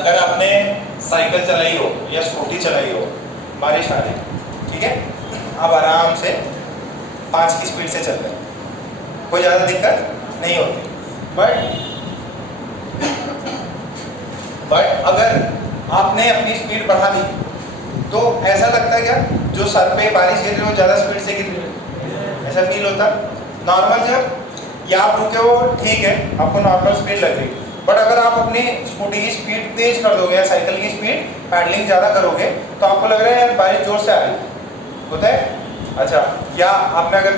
अगर आपने साइकिल चलाई हो या स्कूटी चलाई हो, बारिश आ रही, ठीक है, आप आराम से 5 की स्पीड से चल रहे हैं, कोई ज़्यादा दिक्कत नहीं होती। बट अगर आपने अपनी स्पीड बढ़ा दी तो ऐसा लगता है क्या जो सर पे बारिश गिर रही हो ज़्यादा स्पीड से गिर रही है, ऐसा फील होता। नॉर्मल जब या आप रुके हो ठीक है, आपको नॉर्मल स्पीड लग रही, बट अगर आप अपनी स्कूटी की स्पीड तेज कर दोगे या साइकिल की स्पीड पैडलिंग ज़्यादा करोगे तो आपको लग रहा है यार बारिश जोर से आ रही होता है। अच्छा, या आपने अगर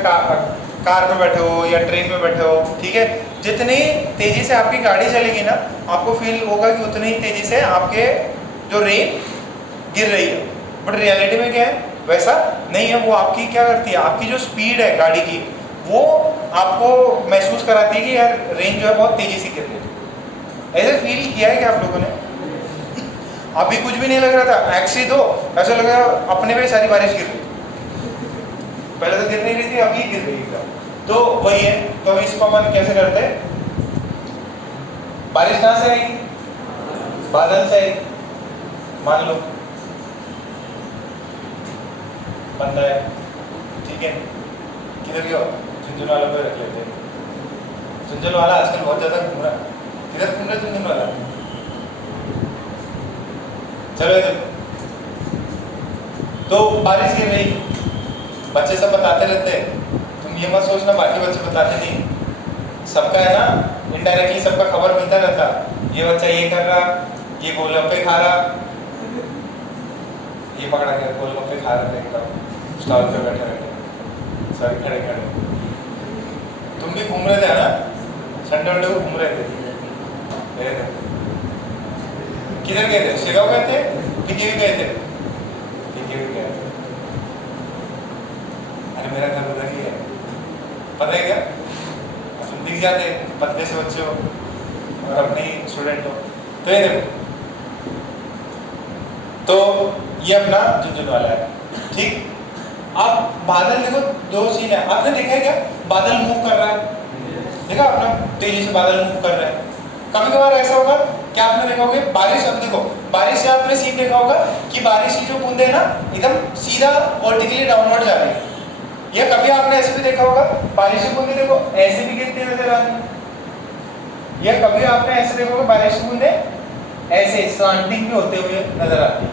कार में बैठे हो या ट्रेन में बैठे हो, ठीक है, जितनी तेज़ी से आपकी गाड़ी चलेगी ना आपको फील होगा कि उतनी तेज़ी से आपके जो रेन गिर रही है, बट रियलिटी में क्या है वैसा नहीं है। वो आपकी क्या करती है, आपकी जो स्पीड है गाड़ी की वो आपको महसूस कराती है कि यार रेन जो है बहुत तेज़ी से गिर रही है। ऐसे फील किया है कि आप लोगों ने? अभी कुछ भी नहीं लग रहा था, एक्सीड हो ऐसा लग रहा अपने में सारी बारिश गिर रही, पहले तो गिर नहीं रही थी अभी गिर रही है। तो वही है, तो इसको अपन कैसे करते हैं, बारिश कहाँ से आएगी, बादल से आएगी। मान लो बंदा है, ठीक है, किधर गया, झुंझुनू वाला पे रख लेते हैं। झुंझुनू वाला आजकल बहुत ज्यादा घूम रहा है, किधर घूम रहा है झुंझुनू वाला, चलो इधर। तो बारिश गिर रही, बच्चे सब बताते रहते हैं, तुम ये मत सोचना बाकी बच्चे बताते नहीं, सबका है ना इनडायरेक्टली सबका खबर मिलता रहता, ये बच्चा ये कर रहा, ये गोलगप्पे खा रहा, ये पकड़ा गया गोलगप्पे खा रहे थे एकदम स्टॉल पे बैठे बैठे, सॉरी खड़े खड़े। तुम भी घूम रहे थे ना, संडे वंडे को घूम रहे थे, किधर गए थे, शिगांव गए थे, पीकेवी गए थे, पीकेवी गए थे। अरे मेरा घर उधर ही है, पता है क्या, तुम दिख जाते पतले से बच्चे हो और अपने स्टूडेंट हो। तो ये देखो, तो ये अपना झुंझुनू वाला है, ठीक। अब बादल देखो, दो सीन है, आपने देखा है क्या बादल मूव कर रहा है, देखा आपने तेजी से बादल मूव कर रहा है। कभी कभार ऐसा होगा कि आपने देखा होगा बारिश, अब देखो बारिश से आपने सीन देखा होगा कि बारिश की जो बूंदे ना एकदम सीधा वर्टिकली डाउनवर्ड जा रही है, या कभी आपने ऐसे भी देखा होगा बारिश की बूंदे देखो ऐसे भी गिरती नजर आ रही है, या कभी आपने ऐसे देखा होगा बारिश की बूंदे ऐसे स्लांटिंग भी होते हुए नजर आती है।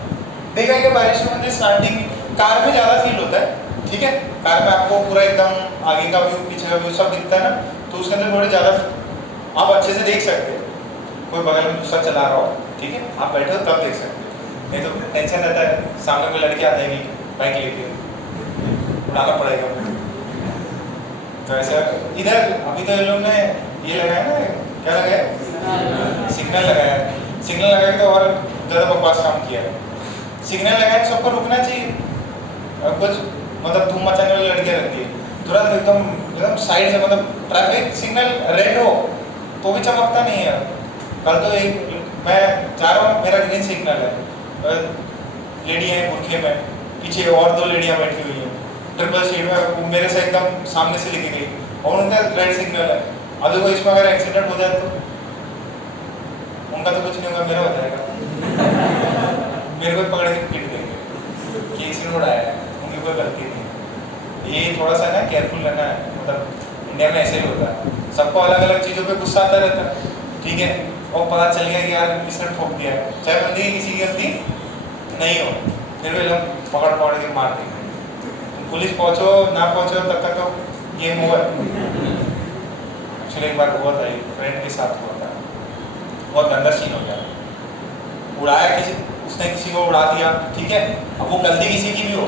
देखा है कि बारिश की बूंदे स्लांटिंग कार में ज्यादा फील होता है, ठीक है, कार में आपको पूरा एकदम आगे का व्यू पीछे का व्यू सब दिखता है ना, तो उसके अंदर थोड़े ज्यादा आप अच्छे से देख सकते हैं। कोई बगल में दूसरा चला रहा हो, ठीक है, आप बैठे हो तब देख सकते हो, नहीं तो टेंशन रहता है सामने कोई लड़की आ जाएगी बाइक लेके, उड़ाना पड़ेगा। तो ऐसा इधर अभी तो ये लोग ने ये लगाया ना, क्या लगाया, सिग्नल लगाया, सिग्नल लगा के तो और ज़्यादा बकवास काम किया है। सिग्नल लगाए तो सबको रुकना चाहिए, और कुछ मतलब धूम मचाने वाली लड़कियाँ रहती है तुरंत एकदम एकदम साइड से, मतलब ट्रैफिक सिग्नल रेड हो तो भी चमकता नहीं है। कल तो एक मैं जा रहा हूँ, मेरा ग्रीन सिग्नल है, लेडी है बुरखे में, पीछे और दो लेडियाँ बैठी हुई हैं ट्रिपल सीट में, मेरे से एकदम सामने से लेके गई और उनका रेड सिग्नल है। अब देखो इसमें अगर एक्सीडेंट हो जाए तो उनका तो कुछ नहीं होगा, मेरा हो जाएगा। मेरे को पकड़ के पीट देंगे कि एक्सीडेंट उड़ाया है, उनकी कोई गलती नहीं। ये थोड़ा सा ना केयरफुल रहना है, मतलब इंडिया में ऐसे ही होता है, सबको अलग अलग चीज़ों पे गुस्सा आता रहता है, ठीक है, और पता चल गया कि यार इसने ठोक दिया है, चाहे बंदी किसी की गलती नहीं हो, फिर भी लोग पकड़ पकड़ के मार देंगे। पुलिस पहुंचो ना पहुंचो तब तक तो गेम ओवर। एक्चुअली एक बार हुआ था, एक फ्रेंड के साथ हुआ था, बहुत गंदा सीन हो गया, उड़ाया किसी, उसने किसी को उड़ा दिया, ठीक है, अब वो गलती किसी की भी हो,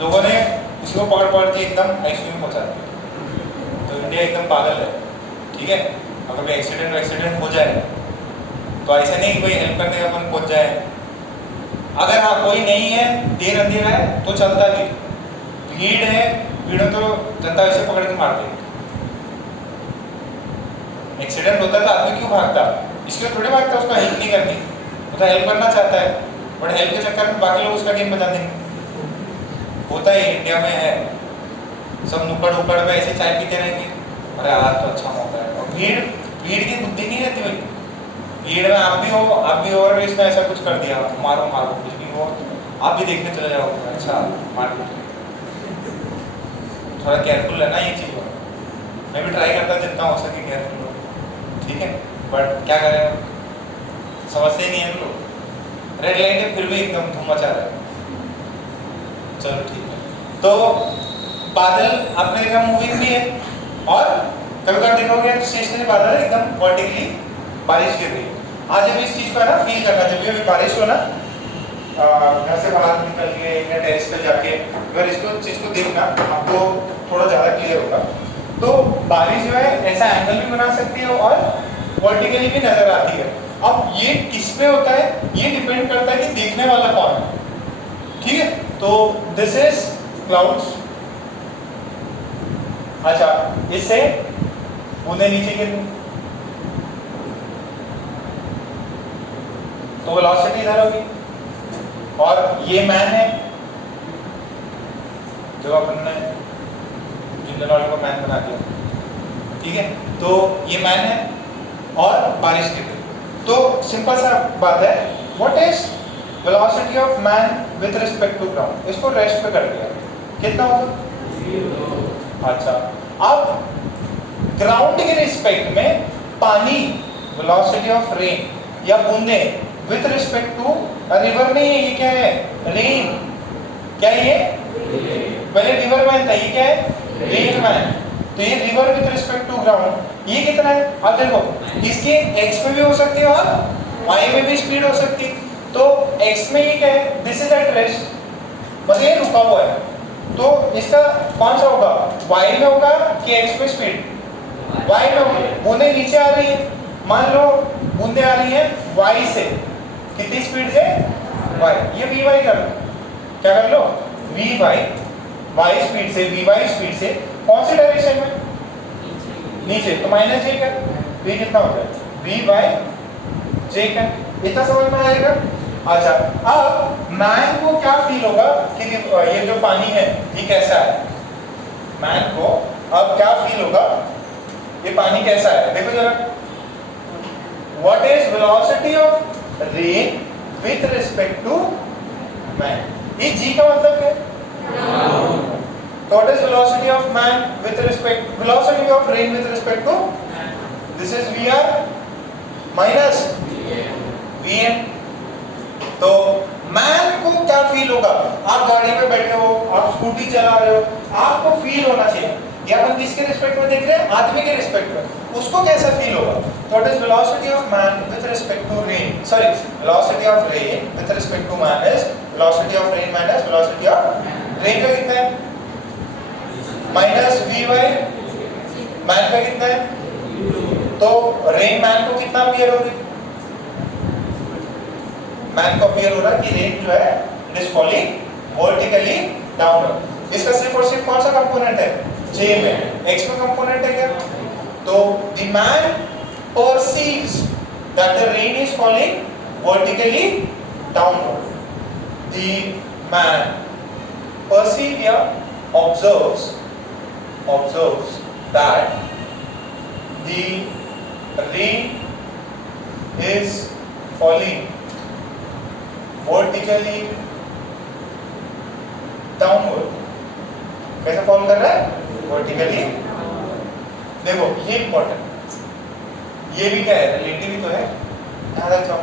लोगों ने उसी को पकड़ पकड़ के एकदम आईसीयू में पहुंचा दिया। तो इंडिया एकदम पागल है, ठीक है, अगर कोई एक्सीडेंट हो जाए तो ऐसा नहीं कि कोई हेल्प करने का अपन पहुंच जाए, अगर हाँ कोई नहीं है, देर अंधेरा है तो चलता भी, भीड़ है, भीड़ तो जनता वैसे पकड़ के मार देगी। एक्सीडेंट होता है तो आदमी क्यों भागता, इसलिए थोड़ी भागता, उसका हेल्प नहीं करनी, वो तो हेल्प करना चाहता है, बट हेल्प के चक्कर में बाकी लोग उसका गेम बजा देंगे। होता है इंडिया में है, सब नुक्कड़ उक्कड़ में ऐसे चाय पीते रहेंगे, अरे आज तो अच्छा मौका है, और भीड़ की बुद्धि नहीं रहती भाई, भीड़ में आप भी हो, आप भी और इसमें ऐसा कुछ कर दिया, मारो मारो कुछ भी हो, आप भी देखने चले जाओ, अच्छा मार दो। थोड़ा केयरफुल रहना ये चीज़ हो, मैं भी ट्राई करता जितना हो सके केयरफुल हो, ठीक है, बट क्या करें, समझते ही नहीं है लोग, रेड लाइट है फिर भी एकदम धूम मचा रहा है, चलो ठीक है। तो बादल आपने देखा मूविंग भी है, और कभी कभी देखोगे स्टेशनरी बादल है एकदम वर्टिकली बारिश गिर रही है। आज अब इस चीज को है ना फील करना, जब भी बारिश हो ना, घर से बाहर निकल के या टेरेस पे जाके अगर इसको चीज को देखना आपको थोड़ा ज्यादा क्लियर होगा। तो बारिश जो है ऐसा एंगल भी बना सकती है और वर्टिकली भी नजर आती है। अब ये किस पे होता है, ये डिपेंड करता है कि देखने वाला कौन है, ठीक है। तो दिस इज क्लाउड्स। अच्छा, इससे बूंदे नीचे गिरती तो वेलोसिटी इधर होगी, और ये मैन है जो अपन ने जिंदल वाले को मैन बना दिया, ठीक है। तो ये मैन है और बारिश गिर रही, तो सिंपल सा बात है, what is velocity of man with respect to ground. इसको रेस्ट पे कर दिया, कितना होगा? 0। अच्छा, अब ग्राउंड के रिस्पेक्ट में पानी, वेलोसिटी ऑफ रेन या बूंदे विद रिस्पेक्ट टू रिवर नहीं है, ये क्या है? रेन। क्या ये? पहले रिवर मैन था, ये क्या है? Rain man. तो ये river with respect to ground, ये कितना है? अब देखो, इसकी एक्स में भी हो सकती है और वाई में भी स्पीड हो सकती है। तो एक्स में ये क्या है? दिस इज एट रेस्ट, बस ये रुका हुआ है। तो इसका कौन सा होगा? वाई में होगा कि एक्स में स्पीड? वाई में होगी। बूंदे नीचे आ रही है, मान लो बूंदे आ रही है वाई से, कितनी स्पीड से? वाई। ये वी वाई कर लो, क्या कर लो? वी वाई, वाई स्पीड से, वी वाई स्पीड से, कौन सी डायरेक्शन में? नीचे। तो माइनस जे कर, तो ये कितना होता है? वी वाई जे कर। इतना समझ में आएगा? अच्छा, अब मैन को क्या फील होगा कि ये जो पानी है ये कैसा है? मैन को अब क्या फील होगा, ये पानी कैसा है? देखो जरा, what is velocity of rain with respect to man. ये जी का मतलब क्या है? तो what is velocity of man with respect, velocity of rain with respect to? This is V R minus V N. तो मैन को क्या फील होगा? आप गाड़ी में बैठे हो, आप स्कूटी चला रहे हो, आपको फील होना चाहिए। ये अपन किसके रिस्पेक्ट में देख रहे हैं? आदमी के रिस्पेक्ट में। उसको कैसा फील होगा? What is velocity of man with respect to rain, sorry, velocity of rain with respect to man is velocity of rain minus velocity of rain का कितना है? Minus we Y. मैन का कितना है? तो रेन मैन को कितना appear हो रही? मैन को अपीयर हो रहा है कि रेन जो है it is falling vertically downward. इसका सिर्फ और सिर्फ कौन सा कंपोनेंट है? जे में। एक्स में कंपोनेंट है क्या? तो the man perceives that the rain is falling vertically downward. The man perceives या observes that the rain is falling vertically downward. कैसे फॉल कर रहा है? वर्टिकली। देखो ये इंपॉर्टेंट, ये भी क्या है? रिलेटिव ही तो है, ध्यान रखो।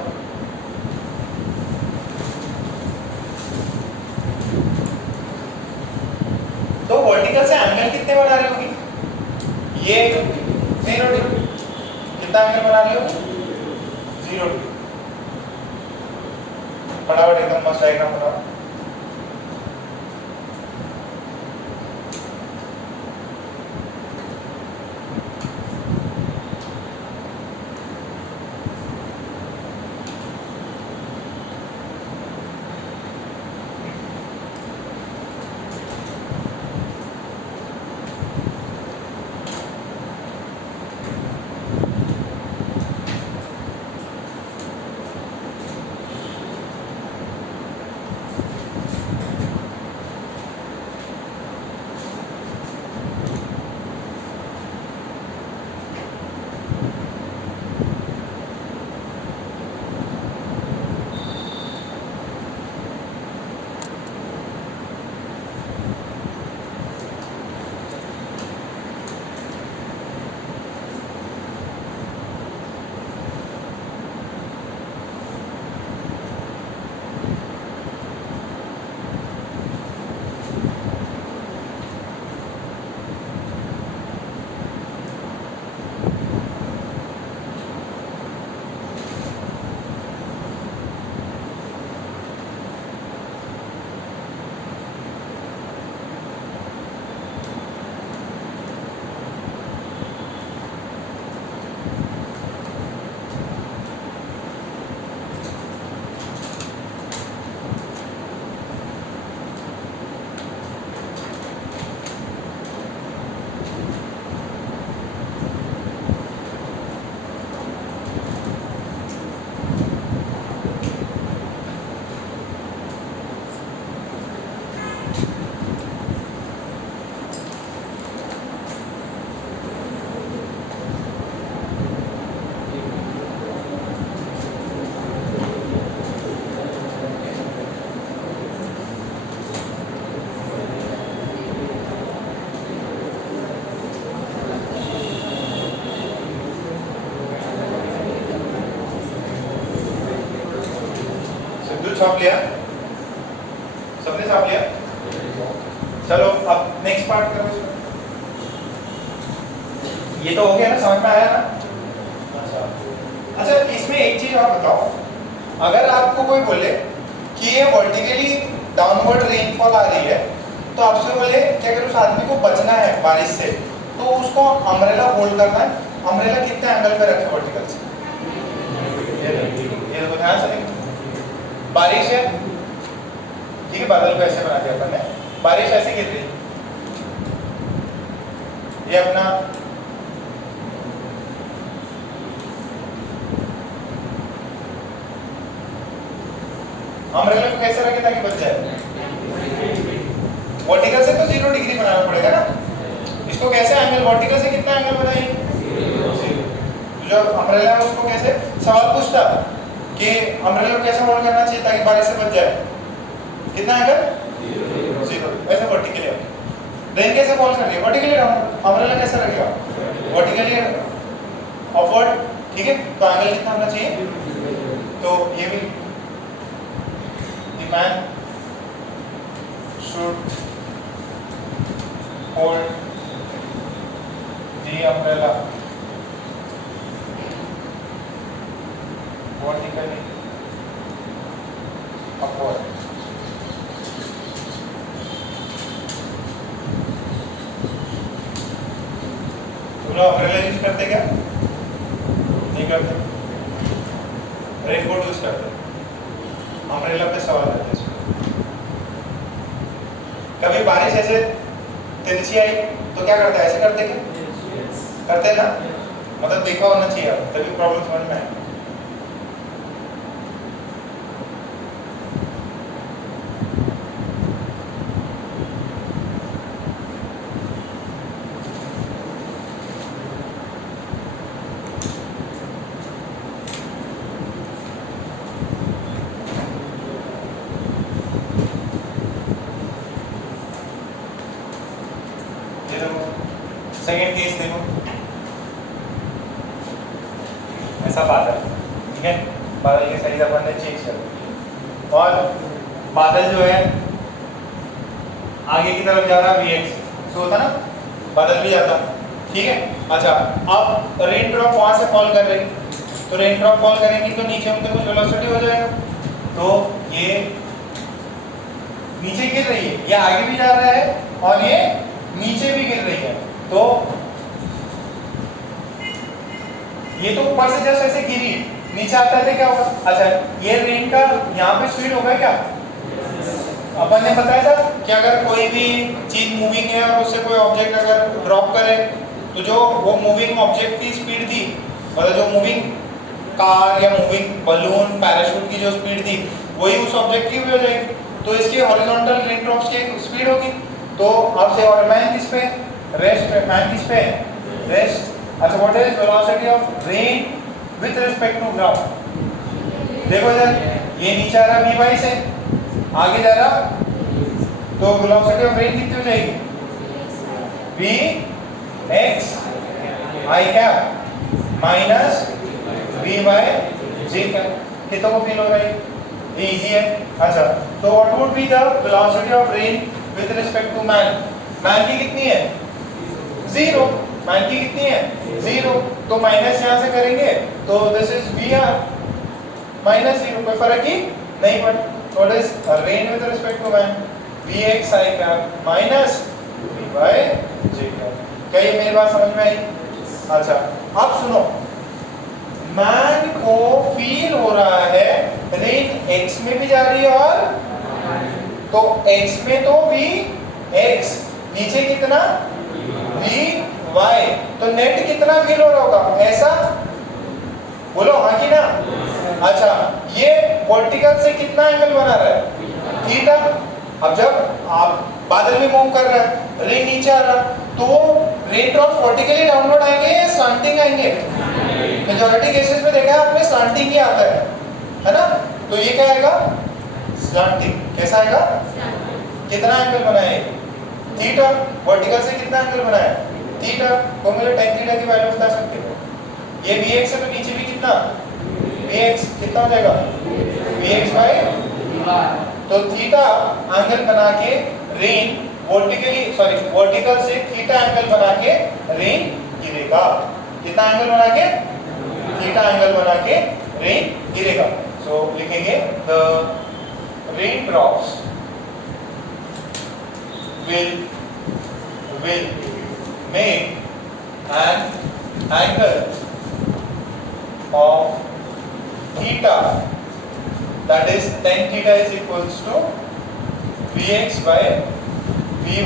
तो वर्टिकल से एंगल कितने बना रही होगी? ये 0 डिग्री। कितना एंगल बना रही होगी? 0 डिग्री। फटाफट एकदम मस्त डायग्राम बनाओ। छाप लिया? सबने छाप लिया? चलो अब नेक्स्ट पार्ट करो इसमें। ये तो हो गया ना, समझ में आया ना? अच्छा इसमें एक चीज और बताओ, अगर आपको कोई बोले कि ये वर्टिकली डाउनवर्ड रेनफॉल आ रही है, तो आपसे बोले कि अगर उस आदमी को बचना है बारिश से, तो उसको अम्ब्रेला होल्ड करना है, अम्ब्रेला कितने एंगल पे रखे वर्टिकल से? ये तो ध्यान से देखो, बारिश है, ठीक है, बादल को ऐसे बना दिया अपन ने, बारिश ऐसे गिर रही, ये अपना अम्ब्रेला को कैसे रखे ताकि बच जाए? वर्टिकल से तो 0 डिग्री बनाना पड़ेगा ना, इसको कैसे एंगल, वर्टिकल से कितना एंगल बनाएंगे? जो अम्ब्रेला है उसको कैसे, सवाल पूछता कि अम्ब्रेला को कैसे होल्ड करना चाहिए ताकि बारिश से बच जाए, कितना एंगल? 0। ऐसे वर्टिकली रेन कैसे फॉल कर रही है? वर्टिकली डाउन, अम्ब्रेला कैसे रखेगा? वर्टिकली अपवर्ड, ठीक है, तो एंगल कितना होना चाहिए? तो ये भी the man should hold the umbrella vertically upward. तुम लोग अम्ब्रेला यूज करते क्या? नहीं करते? रेनकोट यूज करते? अम्ब्रेला पे सवाल है इसमें। कभी बारिश ऐसे तिरछी आई तो क्या करते हैं? ऐसे करते क्या? करते हैं ना, मतलब देखा होना चाहिए तभी प्रॉब्लम समझ में आए। सेकेंड केस देखो, ऐसा बादल, ठीक है, बादल के साइज अपन ने चेंज कर दिया और बादल जो है आगे की तरफ जा रहा है Vx, तो होता ना बादल भी जाता, ठीक है। अच्छा अब रेन ड्रॉप वहां से फॉल कर रही, तो रेन ड्रॉप फॉल करेंगी तो नीचे उनका कुछ वेलोसिटी हो जाएगा, तो ये नीचे गिर रही है, ये आगे भी जा रहा है और ये नीचे भी गिर रही है, तो ये तो ऊपर से जस्ट ऐसे गिरी, नीचे आता है क्या होगा? अच्छा ये रेन का यहाँ पे स्पीड होगा क्या? अपन ने बताया था कि अगर कोई भी चीज मूविंग है और उससे कोई ऑब्जेक्ट अगर ड्रॉप करे तो जो वो मूविंग ऑब्जेक्ट की स्पीड थी, मतलब जो मूविंग कार या मूविंग बलून पैराशूट की जो स्पीड थी वही उस ऑब्जेक्ट की भी हो जाएगी, तो इसकी हॉरिजॉन्टल रेन ड्रॉप्स की स्पीड होगी। तो आपसे और मैन किस पे रेस्ट, मैन किस पे रेस्ट। अच्छा what is velocity of rain with respect to ground? देखो सर ये नीचे आ रहा v से आगे जा रहा, तो वेलोसिटी ऑफ रेन कितनी हो जाएगी? v x i cap minus v by j cap. कितनों को फील हो रहा है? ये इजी है। अच्छा तो what would be the velocity of rain with respect to man? Man की कितनी है? 0। मैन की कितनी है? 0, तो माइनस यहाँ से करेंगे तो दिस इज vr माइनस 0, कोई फर्क ही नहीं पड़ता। What is rain with respect to man? vx i cap minus v by j cap. क्या ये मेरी बात समझ में आई? अच्छा अब सुनो, मैन को फील हो रहा है रेन x में भी जा रही है और तो x में तो v x, नीचे कितना v y, तो नेट कितना फील हो रहा होगा? ऐसा बोलो हाँ कि ना? अच्छा ये वर्टिकल से कितना एंगल बना रहा है? थीटा। अब जब आप बादल भी मूव कर रहा है, रेन नीचे आ रहा, तो रेन ड्रॉप वर्टिकली डाउनवर्ड आएंगे या स्लांटिंग आएंगे? मेजॉरिटी केसेस में देखा है आपने स्लांटिंग ही आता है ना? तो ये क्या आएगा? स्लांटिंग। कैसा आएगा? कितना एंगल बनाए? थीटा। वर्टिकल से कितना एंगल बनाया? थीटा। तो मुझे tan थीटा की वैल्यू बता सकते हो? ये vx है तो नीचे भी कितना? vx कितना हो जाएगा? vx बाय तो थीटा एंगल बना के रेन वर्टिकल से थीटा एंगल बना के रेन गिरेगा। कितना एंगल बना के? थीटा एंगल बना के रेन गिरेगा। सो लिखेंगे the rain drops will make an angle of theta, that is tan theta is equals to Vx by Vy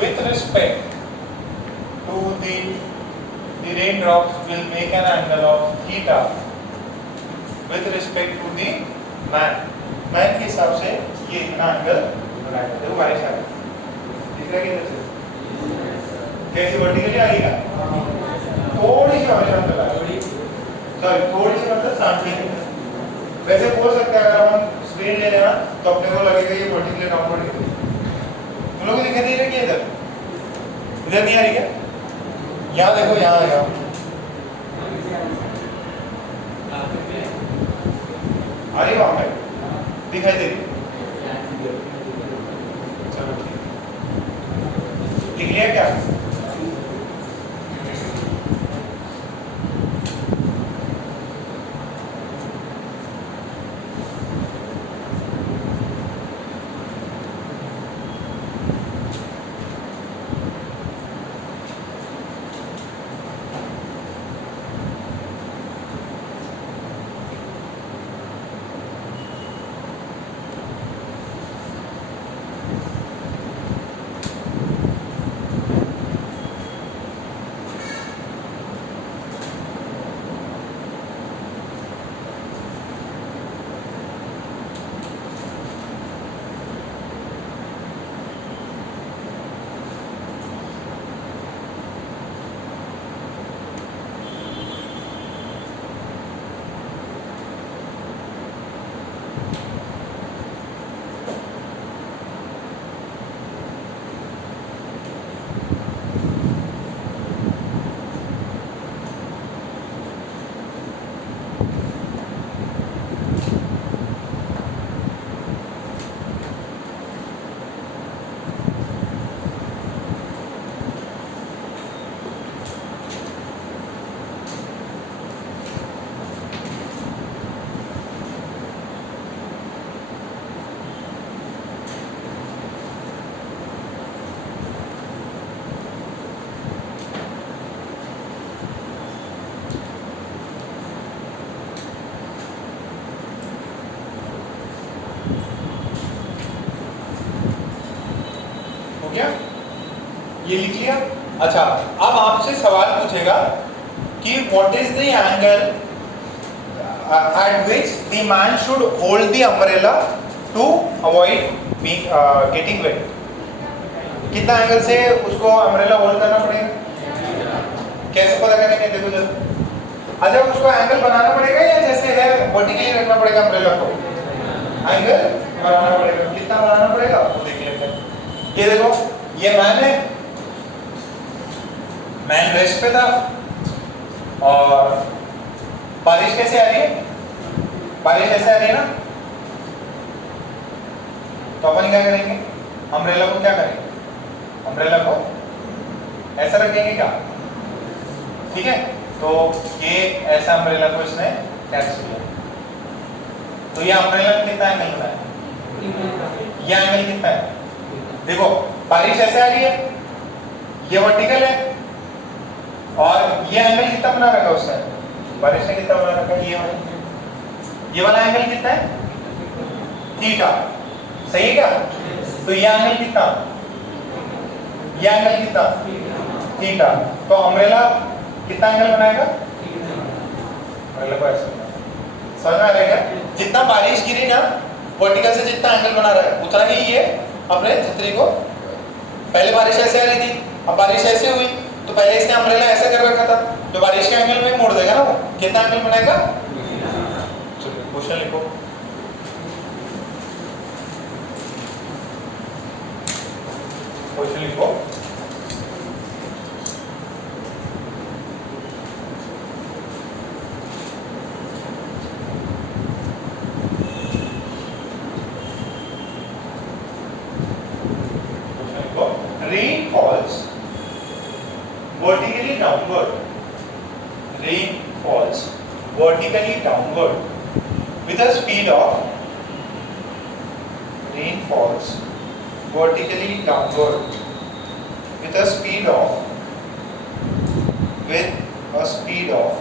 with respect to the raindrops will make an angle of theta with respect to the man के हिसाब से ये इतना angle बनाएगा। देखो बारिश आ रही दिख रहा है इधर से कैसी वर्टिकली आ रही है, थोड़ी सी हमेशा चला सॉरी थोड़ी सी मतलब सांठी वैसे बोल सकते हैं। अगर हम स्क्रीन ले लेना तो अपने को लगेगा ये वर्टिकली डाउनवर्ड है। तुम लोगों को दिखाई दे रही है कि इधर नहीं आ रही है? यहाँ देखो, यहाँ आएगा अरे वहां पे दिखाई दे रही। चलो लिख लिया क्या? ये लिख लिया। अच्छा, अब आपसे सवाल पूछेगा कि what is the angle at which the man should hold the umbrella to avoid being getting wet। कितना एंगल से उसको अम्ब्रेला होल्ड करना पड़ेगा? कैसे पता करेंगे? देखो जरा। अच्छा, उसको एंगल बनाना पड़ेगा या जैसे है वर्टिकली रखना पड़ेगा अम्ब्रेला को? एंगल बनाना पड़ेगा। कितना बनाना पड़ेगा वो देख लेते हैं। ये देखो, ये मैन है, मैन रेस्ट पे था और बारिश कैसे आ रही है? बारिश ऐसे आ रही है ना, तो अपन क्या करेंगे? अम्ब्रेला को क्या करेंगे? अम्ब्रेला को ऐसा रखेंगे क्या? ठीक है, तो ये ऐसा अम्ब्रेला को इसने कैच किया। तो ये अम्ब्रेला कितना एंगल बनाया? ये एंगल कितना है? देखो, बारिश ऐसे आ रही है, ये वर्टिकल है और ये एंगल कितना बना रखा है उसने? बारिश ने कितना बना रखा है? ये वाला एंगल कितना है? थीटा। सही है क्या? तो ये एंगल कितना? ये एंगल कितना? थीटा। तो अम्ब्रेला कितना एंगल बनाएगा? अम्ब्रेला को ऐसे समझ में आ रहा है क्या? जितना बारिश गिरी ना वर्टिकल से जितना एंगल बना रहा है उतना ही ये अपने छतरी को, पहले बारिश ऐसे आ रही थी, अब बारिश ऐसे हुई तो पहले इसने अम्ब्रेला ऐसा कर रखा था, तो बारिश के एंगल में मोड़ देगा ना वो। कितना एंगल बनाएगा? चलो क्वेश्चन लिखो। क्वेश्चन लिखो। vertically downward with a speed of rain falls vertically downward with a speed of with a speed of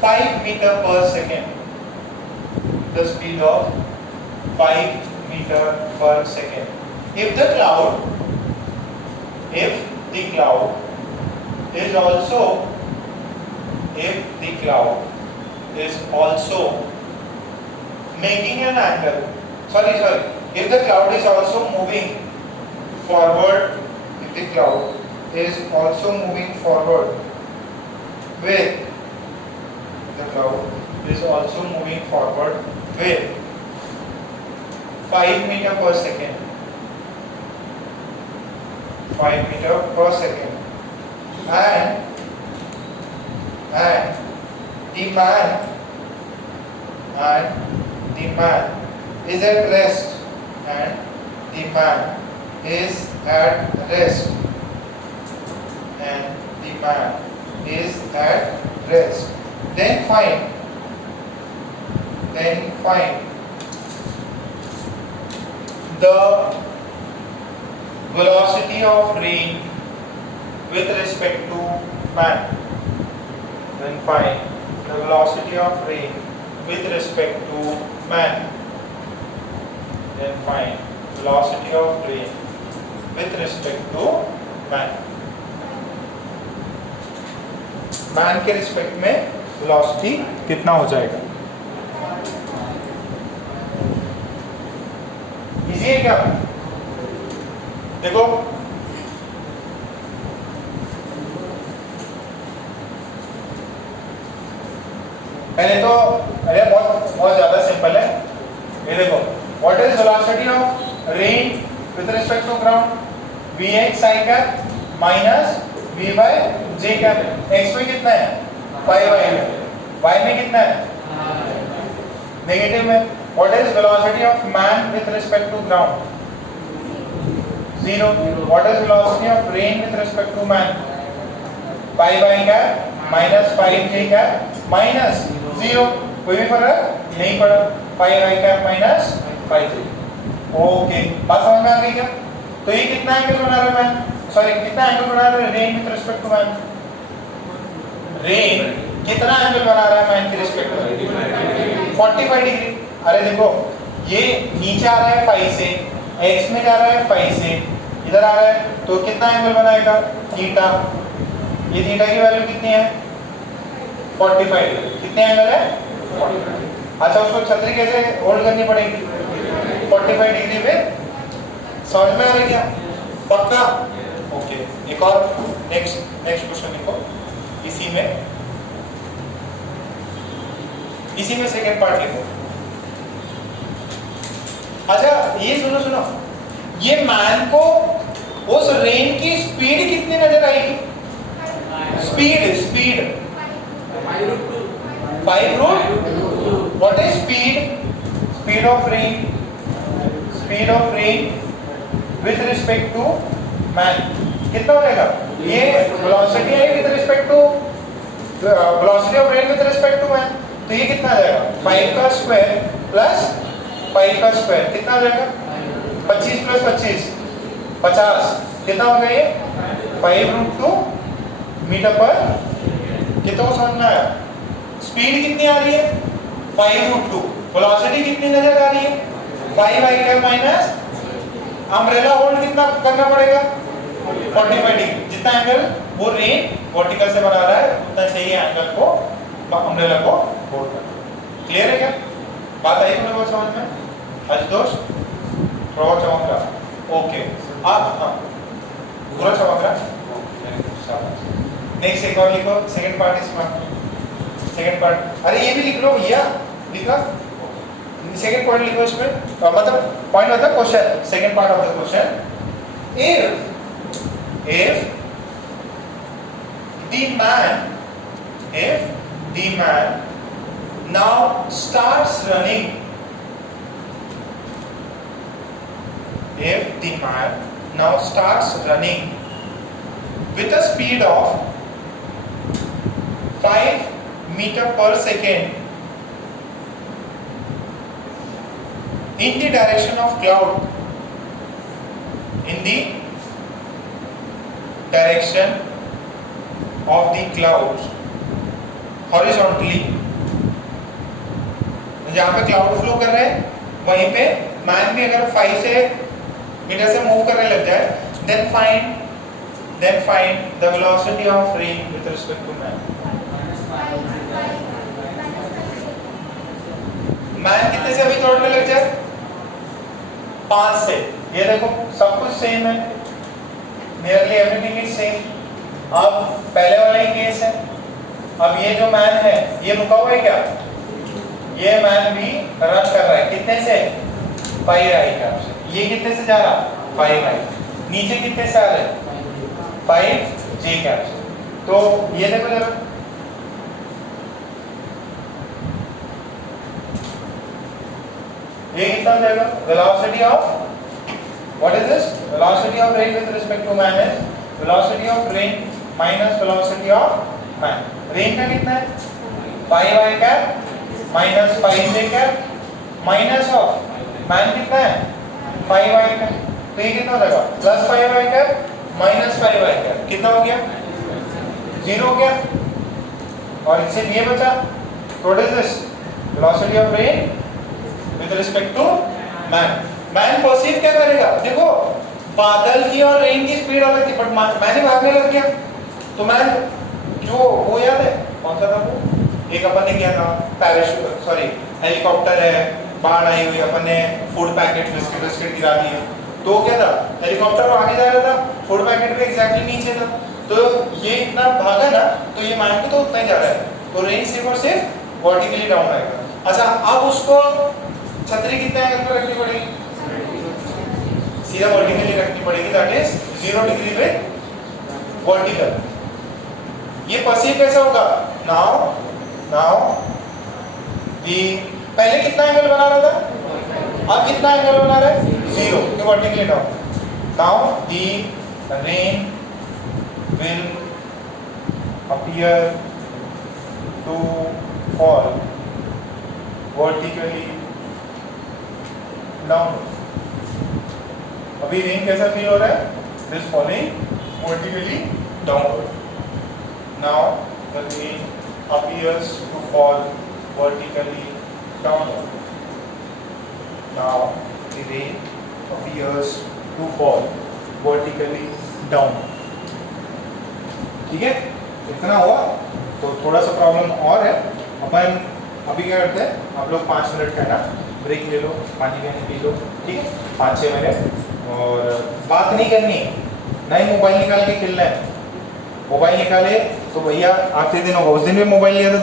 5 meter per second. The speed of 5 meter per second. If the cloud is also making an angle, if the cloud is also moving forward, with 5 meter per second, 5 meter per second, and the man is at rest, then find the velocity of rain with respect to man. Then find the velocity of rain with respect to man. Then find velocity of rain with respect to man. Man के respect में velocity कितना हो जाएगा? Easy है क्या? देखो पहले तो बहुत ज्यादा सिंपल है। ये देखो, what is velocity of rain with respect to ground? vx sin cap minus v by j cap। x में कितना है? 5y में। y में कितना है? नेगेटिव में। What is velocity of man with respect to ground? 0। What is velocity of rain with respect to man? 5y cap minus 5j cap minus 0। कोई भी फर्क नहीं पड़ा। 5y cap minus 5j। Okay, बात समझ में आ गई क्या? तो ये कितना एंगल बना रहा है मैन? कितना एंगल बना रहा है rain with respect to man? Rain कितना एंगल बना रहा है मैन के रिस्पेक्ट में? 45 डिग्री। अरे देखो, ये नीचे आ रहा है 5 से, x में जा रहा है 5 से, इधर आ रहा है, तो कितना एंगल बनाएगा? थीटा। ये थीटा की वैल्यू कितनी है? 45 डिग्री। कितने एंगल है? 45। अच्छा, उसको छतरी कैसे होल्ड करनी पड़ेगी? 45 डिग्री पे। समझ में आ रहा है क्या? पक्का? ओके, एक और नेक्स्ट क्वेश्चन लिखो। इसी में सेकंड पार्ट लिखो। अच्छा, ये सुनो, ये मैन को उस रेन की स्पीड कितनी नजर आएगी? Speed 5√2। What is speed of rain with respect to man? कितना हो जाएगा? ये वेलोसिटी है with respect to velocity of rain with respect to man, तो ये कितना आ जाएगा? 5 का स्क्वायर प्लस 5 का स्क्वायर कितना हो जाएगा? 25 प्लस 25 50। कितना हो गया ये? 5√2 मीटर पर। कितना समझ में आया? स्पीड कितनी आ रही है? 5√2। वेलोसिटी कितनी नजर आ रही है? 5y cap minus umbrella hold कितना करना पड़ेगा? 45 डिग्री। जितना एंगल वो रेन वर्टिकल से बना रहा है, उतना चाहिए एंगल को अम्ब्रेला को होल्ड करना। क्लियर है क्या? बात आई तुम्हें बहुत समझ में? आशुतोष थोड़ा चमक रहा? ओके, आप पूरा चमक रहा? नेक्स्ट एक और लिखो। सेकंड पार्ट इसमें, सेकंड पार्ट। अरे ये भी लिख लो भैया, लिखा सेकंड पॉइंट लिखो इसमें। मतलब पॉइंट मतलब question, second part of the question. if the man now starts running if the man now starts running with a speed of 5 meter per second in the direction of cloud, in the direction of the clouds horizontally, जहाँ पे cloud flow कर रहे हैं वहीं पे man भी अगर 5 से मीटर से मूव करने लग जाए, then find the velocity of rain with respect to man. Man कितने से अभी दौड़ने लग जाए? 5 से। ये देखो सब कुछ सेम है, नियरली एवरीथिंग इज सेम। अब पहले वाला ही केस है। अब ये जो मैन है ये रुका हुआ है क्या? ये मैन भी रन कर रहा है, कितने से? 5i कैप से। ये कितने से जा रहा? 5i। नीचे कितने से आ रहे? 5j कैप से। तो ये देखो जरा, ये कितना जाएगा? Velocity of, what is this? Velocity of rain with respect to man is velocity of rain minus velocity of man. Rain का कितना है? 5i cap minus 5j cap minus of man कितना है? 5i cap. तो ये कितना हो जाएगा? Plus 5i cap minus 5i cap. कितना हो गया? 0 हो गया। और इससे ये बचा, what is this? Velocity of rain with respect to man. Man perceive क्या करेगा? देखो बादल की और रेन की स्पीड अलग थी, बट मैंने भागने लग गया। तो मैन जो वो याद है कौन सा था वो? एक अपन ने किया था पैराशूट, सॉरी हेलीकॉप्टर है, बाढ़ आई हुई, अपन ने फूड पैकेट बिस्किट गिरा दिए। तो क्या था? हेलीकॉप्टर आगे जा रहा था, फूड पैकेट भी एग्जैक्टली नीचे था। तो ये इतना भागा ना, तो ये मैन को तो उतना ही जा रहा है। तो रेन सिर्फ और सिर्फ वर्टिकली डाउन आएगा। अच्छा, अब उसको छतरी कितने एंगल पर रखनी पड़ेगी? सीधा वर्टिकली रखनी पड़ेगी, that is 0 degree with vertical. ये परसीव कैसे होगा? नाउ दी पहले कितना एंगल बना रहा था, अब कितना एंगल बना रहा है? 0, तो vertically down. Now the rain will appear to fall vertically down. अभी रेन कैसा फील हो रहा है? It is falling vertically downward. Now the rain appears to fall vertically downward. Now the rain appears to fall vertically downward. ठीक है, इतना हुआ। तो थोड़ा सा प्रॉब्लम और है। अपन अभी क्या करते हैं, आप लोग 5 मिनट का ना ब्रेक ले लो, पानी पी लो, ठीक है? 5-6 मिनट, और बात नहीं करनी, नहीं मोबाइल निकाल के खेलना है। मोबाइल निकाले तो भैया आखिरी दिन होगा, उस दिन भी मोबाइल लिया था तो